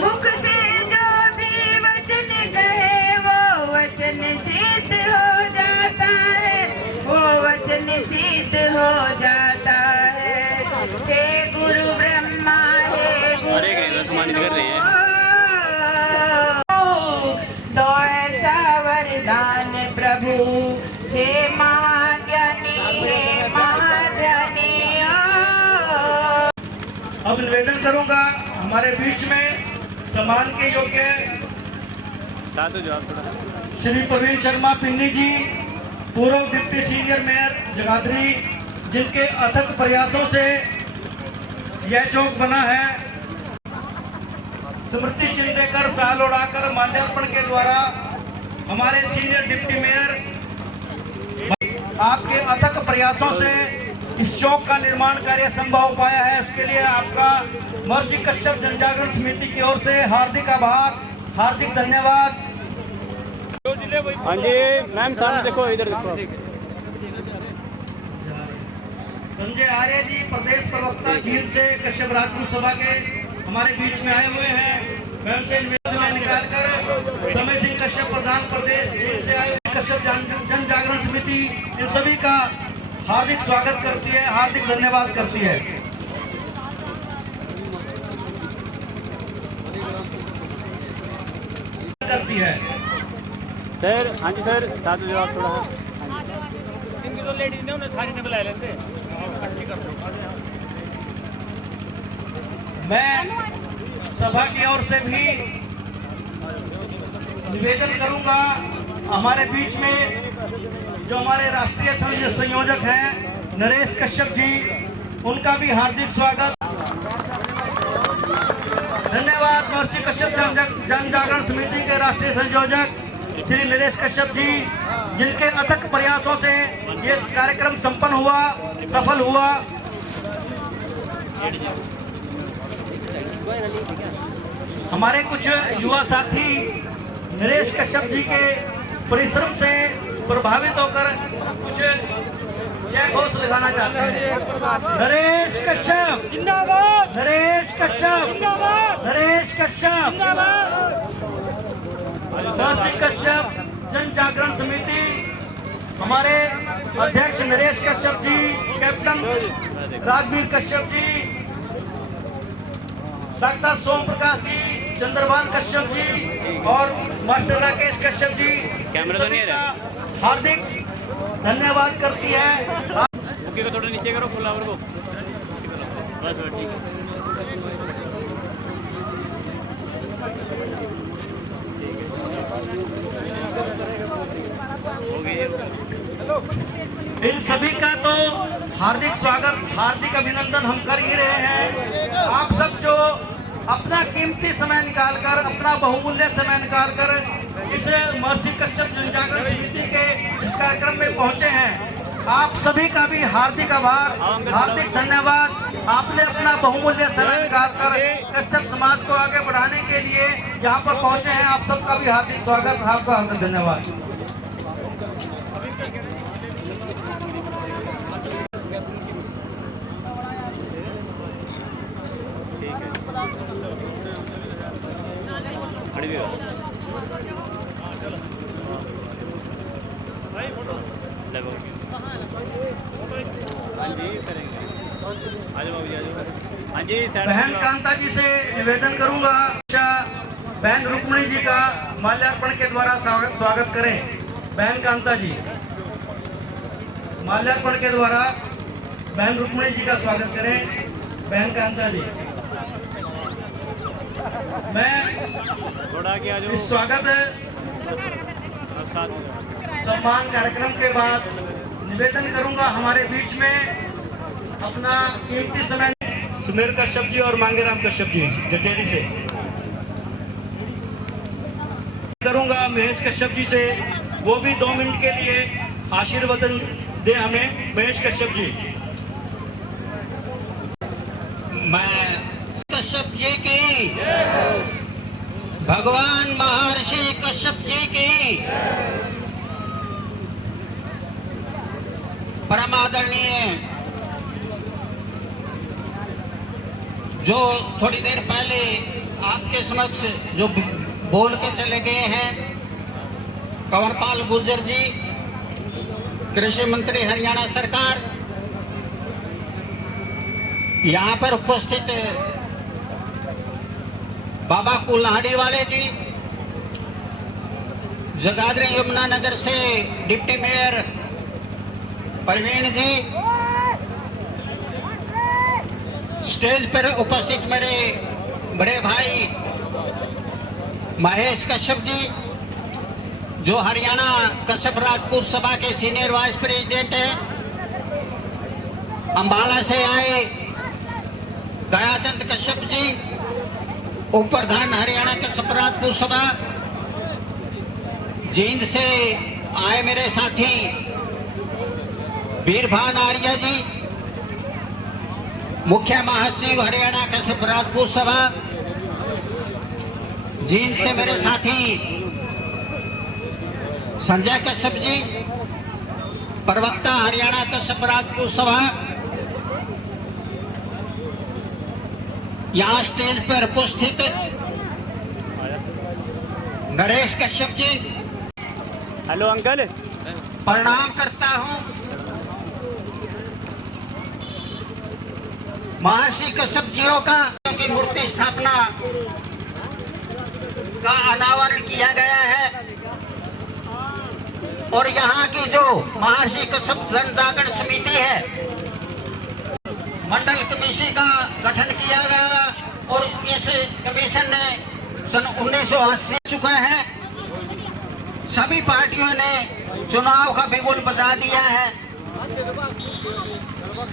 मुख से जो भी वचन कहे वो वचन सिद्ध हो जाता है, वो वचन सिद्ध हो जाता है। हे गुरु ब्रह्मा, हे गुरु दो ऐसा वरदान प्रभु, हे महाज्ञानी, हे महाज्ञानी। अब निवेदन करूंगा हमारे बीच में सम्मान के योग्य श्री प्रवीण शर्मा पिन्नी जी, पूर्व डिप्टी सीनियर मेयर जगाधरी, जिनके अथक प्रयासों से यह चौक बना है। स्मृति चिन्ह देकर शाल उड़ाकर माल्यार्पण के द्वारा हमारे सीनियर डिप्टी मेयर आपके अथक प्रयासों से इस चौक का निर्माण कार्य संभव हो पाया है। इसके लिए आपका महर्षि कश्यप जनजागरण समिति की ओर से हार्दिक आभार, हार्दिक धन्यवाद। हाँ जी मैम, सामने देखो, इधर देखो। संजय आर्य जी प्रदेश प्रवक्ता झील से कश्यप राजपूत सभा के हमारे बीच में आए हुए हैं। मैं उनसे निवेदन निकालकर समय सिंह कश्यप प्रधान प्रदेश से आए हुए कश्यप जन जागरण समिति इन सभी का हार्दिक स्वागत करती है, हार्दिक धन्यवाद करती है। करती है सर हाँ जी सर, साथ में जवाब थोड़ा इनकी तो लेडीज ने उन्हें सारी ने बुला लेते। मैं सभा की ओर से भी निवेदन करूंगा, हमारे बीच में जो हमारे राष्ट्रीय संयोजक हैं नरेश कश्यप जी, उनका भी हार्दिक स्वागत। धन्यवाद महर्षि कश्यप जन जागरण समिति के राष्ट्रीय संयोजक श्री नरेश कश्यप जी, जिनके अथक प्रयासों से ये कार्यक्रम संपन्न हुआ, सफल हुआ। हमारे कुछ युवा साथी नरेश कश्यप जी के परिश्रम से प्रभावित होकर कुछ जय घोष लगाना चाहते हैं। नरेश कश्यप जिंदाबाद, नरेश कश्यप जिंदाबाद, नरेश कश्यप जिंदाबाद। महर्षि कश्यप जन जागरण समिति, हमारे अध्यक्ष नरेश कश्यप जी, कैप्टन राजवीर कश्यप जी, डॉक्टर सोम प्रकाश जी, चंद्रभान कश्यप जी और मास्टर राकेश कश्यप जी, कैमरा तो नहीं है, हार्दिक धन्यवाद करती है। ओके को थोड़ा नीचे करो, फुल आवर को बस ठीक है। इन सभी का तो हार्दिक स्वागत, हार्दिक अभिनंदन हम कर ही रहे हैं। आप सब जो अपना कीमती समय निकालकर, अपना बहुमूल्य समय निकालकर इस महर्षि कश्यप जन जागरण समिति के इस कार्यक्रम में पहुंचे हैं, आप सभी का भी हार्दिक आभार, हार्दिक धन्यवाद। आपने अपना बहुमूल्य समय निकालकर कश्यप समाज को आगे बढ़ाने के लिए यहाँ पर पहुंचे हैं, आप सबका भी हार्दिक स्वागत, आपका हार्दिक धन्यवाद। बहन कांता जी से निवेदन करूंगा, बहन रुक्मणी जी का माल्यार्पण के द्वारा स्वागत करें। बहन कांता जी माल्यार्पण के द्वारा बहन रुक्मणी जी का स्वागत करें। बहन कांता जी, मैं इस स्वागत सम्मान कार्यक्रम के बाद निवेदन करूंगा, हमारे बीच में अपना कीमती समय सुमेर कश्यप जी और मांगेराम कश्यप जी जटेली से करूंगा, महेश कश्यप जी से, वो भी 2 मिनट के लिए आशीर्वचन दे हमें। महेश कश्यप जी। मैं कश्यप जी की, भगवान महर्षि कश्यप जी की, परम आदरणीय जो थोड़ी देर पहले आपके समक्ष जो बोल के चले गए हैं, कंवरपाल गुर्जर जी, कृषि मंत्री हरियाणा सरकार, यहाँ पर उपस्थित बाबा कुल्हाड़ी वाले जी, जगाधरी यमुनानगर से deputy mayor Parveen ji, stage पर उपस्थित मेरे बड़े भाई महेश कश्यप जी, जो हरियाणा कश्यप राजपूत सभा के सीनियर वाइस प्रेसिडेंट हैं, अंबाला से आए दयाचंद कश्यप जी, उप प्रधान हरियाणा कश्यप राजपूत सभा, जींद से आए मेरे साथी वीरभान आर्य जी, मुख्य महासचिव हरियाणा कश्यप राजपूत सभा, जींद से मेरे साथी संजय कश्यप जी, प्रवक्ता हरियाणा कश्यप राजपूत सभा, यहाँ स्टेज पर उपस्थित नरेश कश्यप जी, हेलो अंकल, प्रणाम करता हूँ। महर्षि कश्यप जियों की मूर्ति स्थापना का अनावरण किया गया है। और यहाँ की जो महर्षि कश्यप जनजागरण समिति है, मंडल कमेटी का गठन किया गया और इस कमीशन ने सन 1980 चुका है। सभी पार्टियों ने चुनाव का बिगुल बजा दिया है।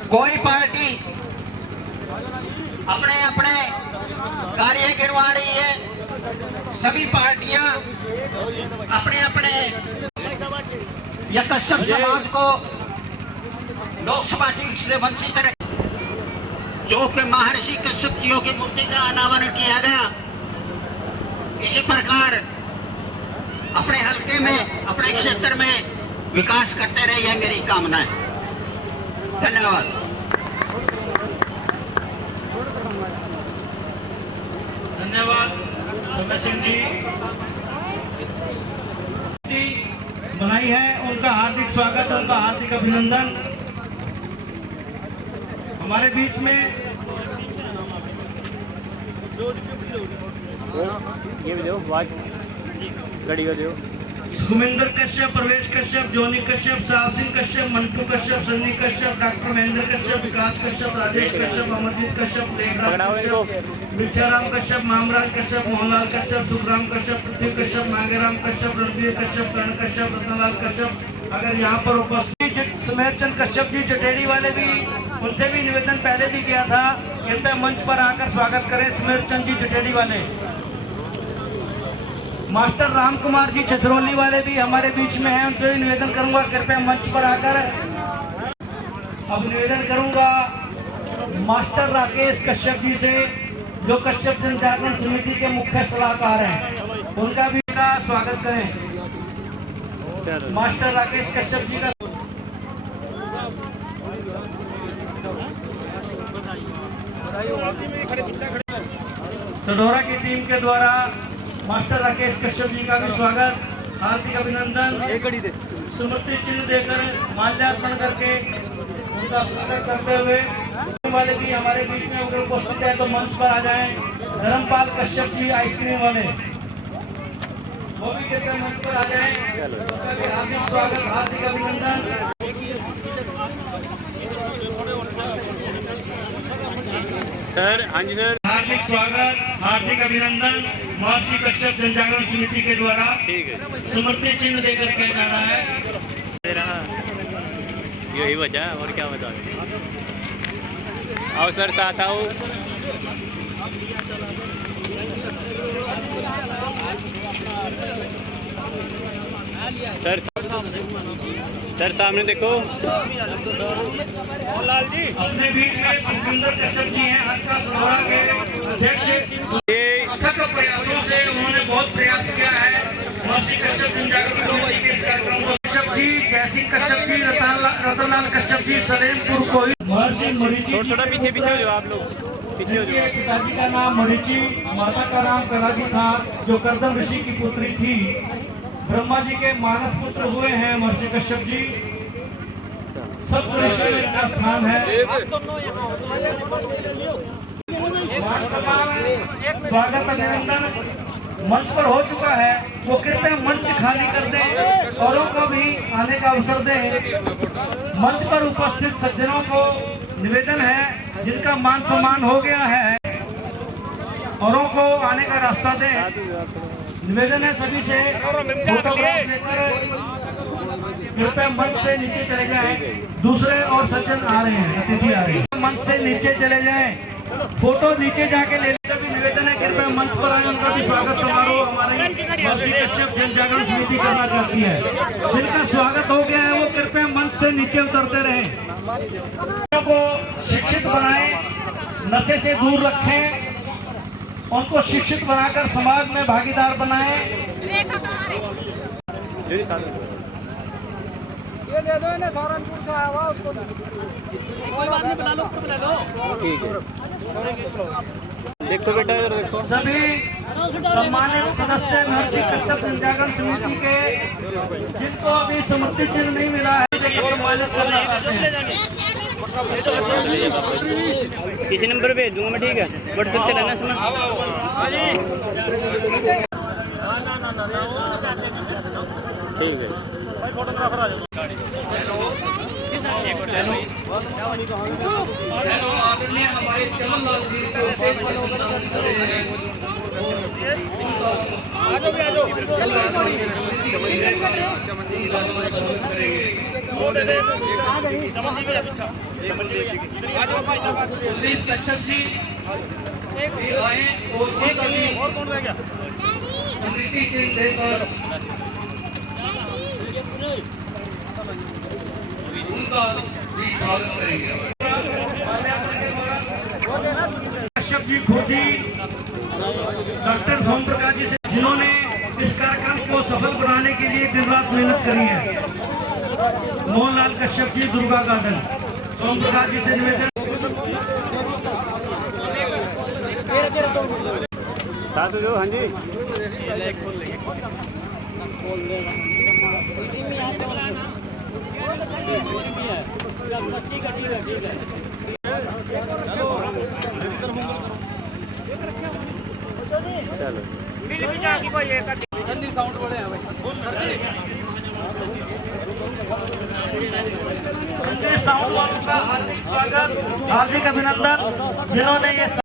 कोई पार्टी अपने अपने कार्य गिरवा रही है। सभी पार्टियां अपने अपने या कश्यप समाज को लोकसभा सीट से वंचित रहे। जो कि महर्षि कश्यप जियों की मूर्ति का अनावरण किया गया, इसी प्रकार अपने हल्के में, अपने क्षेत्र में विकास करते रहे, यह मेरी कामना है। धन्यवाद। धन्यवाद सिंह जी। बनाई है, उनका हार्दिक स्वागत, उनका हार्दिक अभिनंदन। हमारे बीच में ये भी दो गाड़ी का दो। सुमिंदर कश्यप, प्रवेश कश्यप, जोनी कश्यप, साहब सिंह कश्यप, मंटू कश्यप, सन्नी कश्यप, डॉक्टर महेंद्र कश्यप, विकास कश्यप, राजेश कश्यप, अमरजीत कश्यप, लेखराज कश्यप, विद्याराम कश्यप, मामराज कश्यप, मोहनलाल कश्यप, सुखराम कश्यप, पृथ्वी कश्यप, मांगेराम कश्यप, रणवीर कश्यप, कर्ण कश्यप, रत्नलाल कश्यप। अगर यहाँ पर उपस्थित सुमेरचंद कश्यप जी जटेड़ी वाले भी, उनसे भी निवेदन पहले भी किया था, कृपया मंच पर आकर स्वागत करें सुमेरचंद जी जटेड़ी वाले। मास्टर राम कुमार जी छछरौली वाले भी हमारे बीच में हैं, उनसे भी निवेदन करूंगा कृपया मंच पर आकर। अब निवेदन करूंगा मास्टर राकेश कश्यप जी से, जो कश्यप जनजागरण समिति के मुख्य सलाहकार हैं, उनका भी स्वागत करें। मास्टर राकेश कश्यप जी का सडोरा की टीम के द्वारा मास्टर राकेश कश्यप जी का भी स्वागत, हार्दिक अभिनंदन। स्मृति चिन्ह देकर माल्यार्पण करके उनका स्वागत करते हुए वाले भी हमारे बीच में अगर उपस्थित है तो मंच पर आ जाएं। धर्मपाल कश्यप जी आइसक्रीम वाले, वो भी कृपया मंच पर आ जाएं। हार्दिक स्वागत, हार्दिक अभिनंदन। सर, हाँ जी सर, हार्दिक स्वागत, हार्दिक अभिनंदन। महर्षि कश्यप जनजागरण समिति के द्वारा स्मृति चिन्ह देकर किया जा रहा है। यही वजह और क्या बता। आओ सर, साथ आओ। सर सामने देखो। लाल जी अपने बीच में सुखविंदर कश्यप जी हैं, हल्का सभा के अध्यक्ष। अथक प्रयासों से उन्होंने बहुत प्रयास किया है महर्षि कश्यप जनजागरण समिति के इस कार्यक्रम को। कश्यप जी, जैसी कश्यप जी, रतनलाल कश्यप जी, सलेमपुर को महर्षि मरीची, थोड़ा पीछे पीछे हो जाओ आप लोग, पीछे हो जाओ। पिताजी का नाम मरीची, माता का नाम कलाजी था, जो कर्दम ऋषि की पुत्री थी। ब्रह्मा जी के मानस पुत्र हुए हैं महर्षि कश्यप जी। सब का स्थान है। स्वागत अभिनंदन मंच पर हो चुका है, वो कृपया मंच खाली कर दें, औरों को भी आने का अवसर दें। मंच पर उपस्थित सज्जनों को निवेदन है, जिनका मान सम्मान हो गया है, औरों को आने का रास्ता दें। निवेदन है सभी से, फोटोग्राफ लेकर कृपया मंच से नीचे चले जाएं। दूसरे और सज्जन आ रहे हैं, अतिथि आ रहे हैं, मंच से नीचे चले जाएं। फोटो नीचे जाके लेने का भी निवेदन है, कृपया मंच पर आए। उनका भी स्वागत समारोह हमारी महर्षि कश्यप जनजागरण समिति करना चाहती है। जिनका स्वागत हो गया है वो कृपया मंच से नीचे उतरते रहें। बच्चों को शिक्षित बनाएं, नशे से दूर रखें, उनको शिक्षित बनाकर समाज में भागीदार बनाएं। ये दे दो ना, सहारनपुर से आया हुआ उसको कोई बात नहीं, बुला लो, बुला लो। ठीक है, देखो बेटा, इधर देखो। सभी सम्मानित सदस्य महर्षि कश्यप जनजागरण समिति के, जिनको अभी स्मृति चिन्ह नहीं मिला है, सम्मानित करना चाहते हैं। किसी नंबर भेज दूंगा मैं, ठीक है, व्हाट्सएप चलाना सुना। ठीक है। फोटोग्राफर आ जाओ। हेलो आदरणीय हमारे चमनलाल जी को स्टेज पर सम्मानित कर रहे हैं। कुलदीप कश्यप जी आए और कौन रह गया? समृद्धि चिन्ह देकर उनका भी स्वागत करेंगे। कश्यप जी खोजी डॉक्टर सोम प्रकाश जी से, जिन्होंने इस कार्यक्रम को सफल बनाने के लिए दिन रात मेहनत करी है। मोहनलाल कश्यप जी, दुर्गा गार्डन। सोम प्रकाश जी से निवेदन। हाँ जी साउंड बड़े हैं भाई। साउंड वालों का हार्दिक स्वागत, हार्दिक अभिनंदन, जिन्होंने ये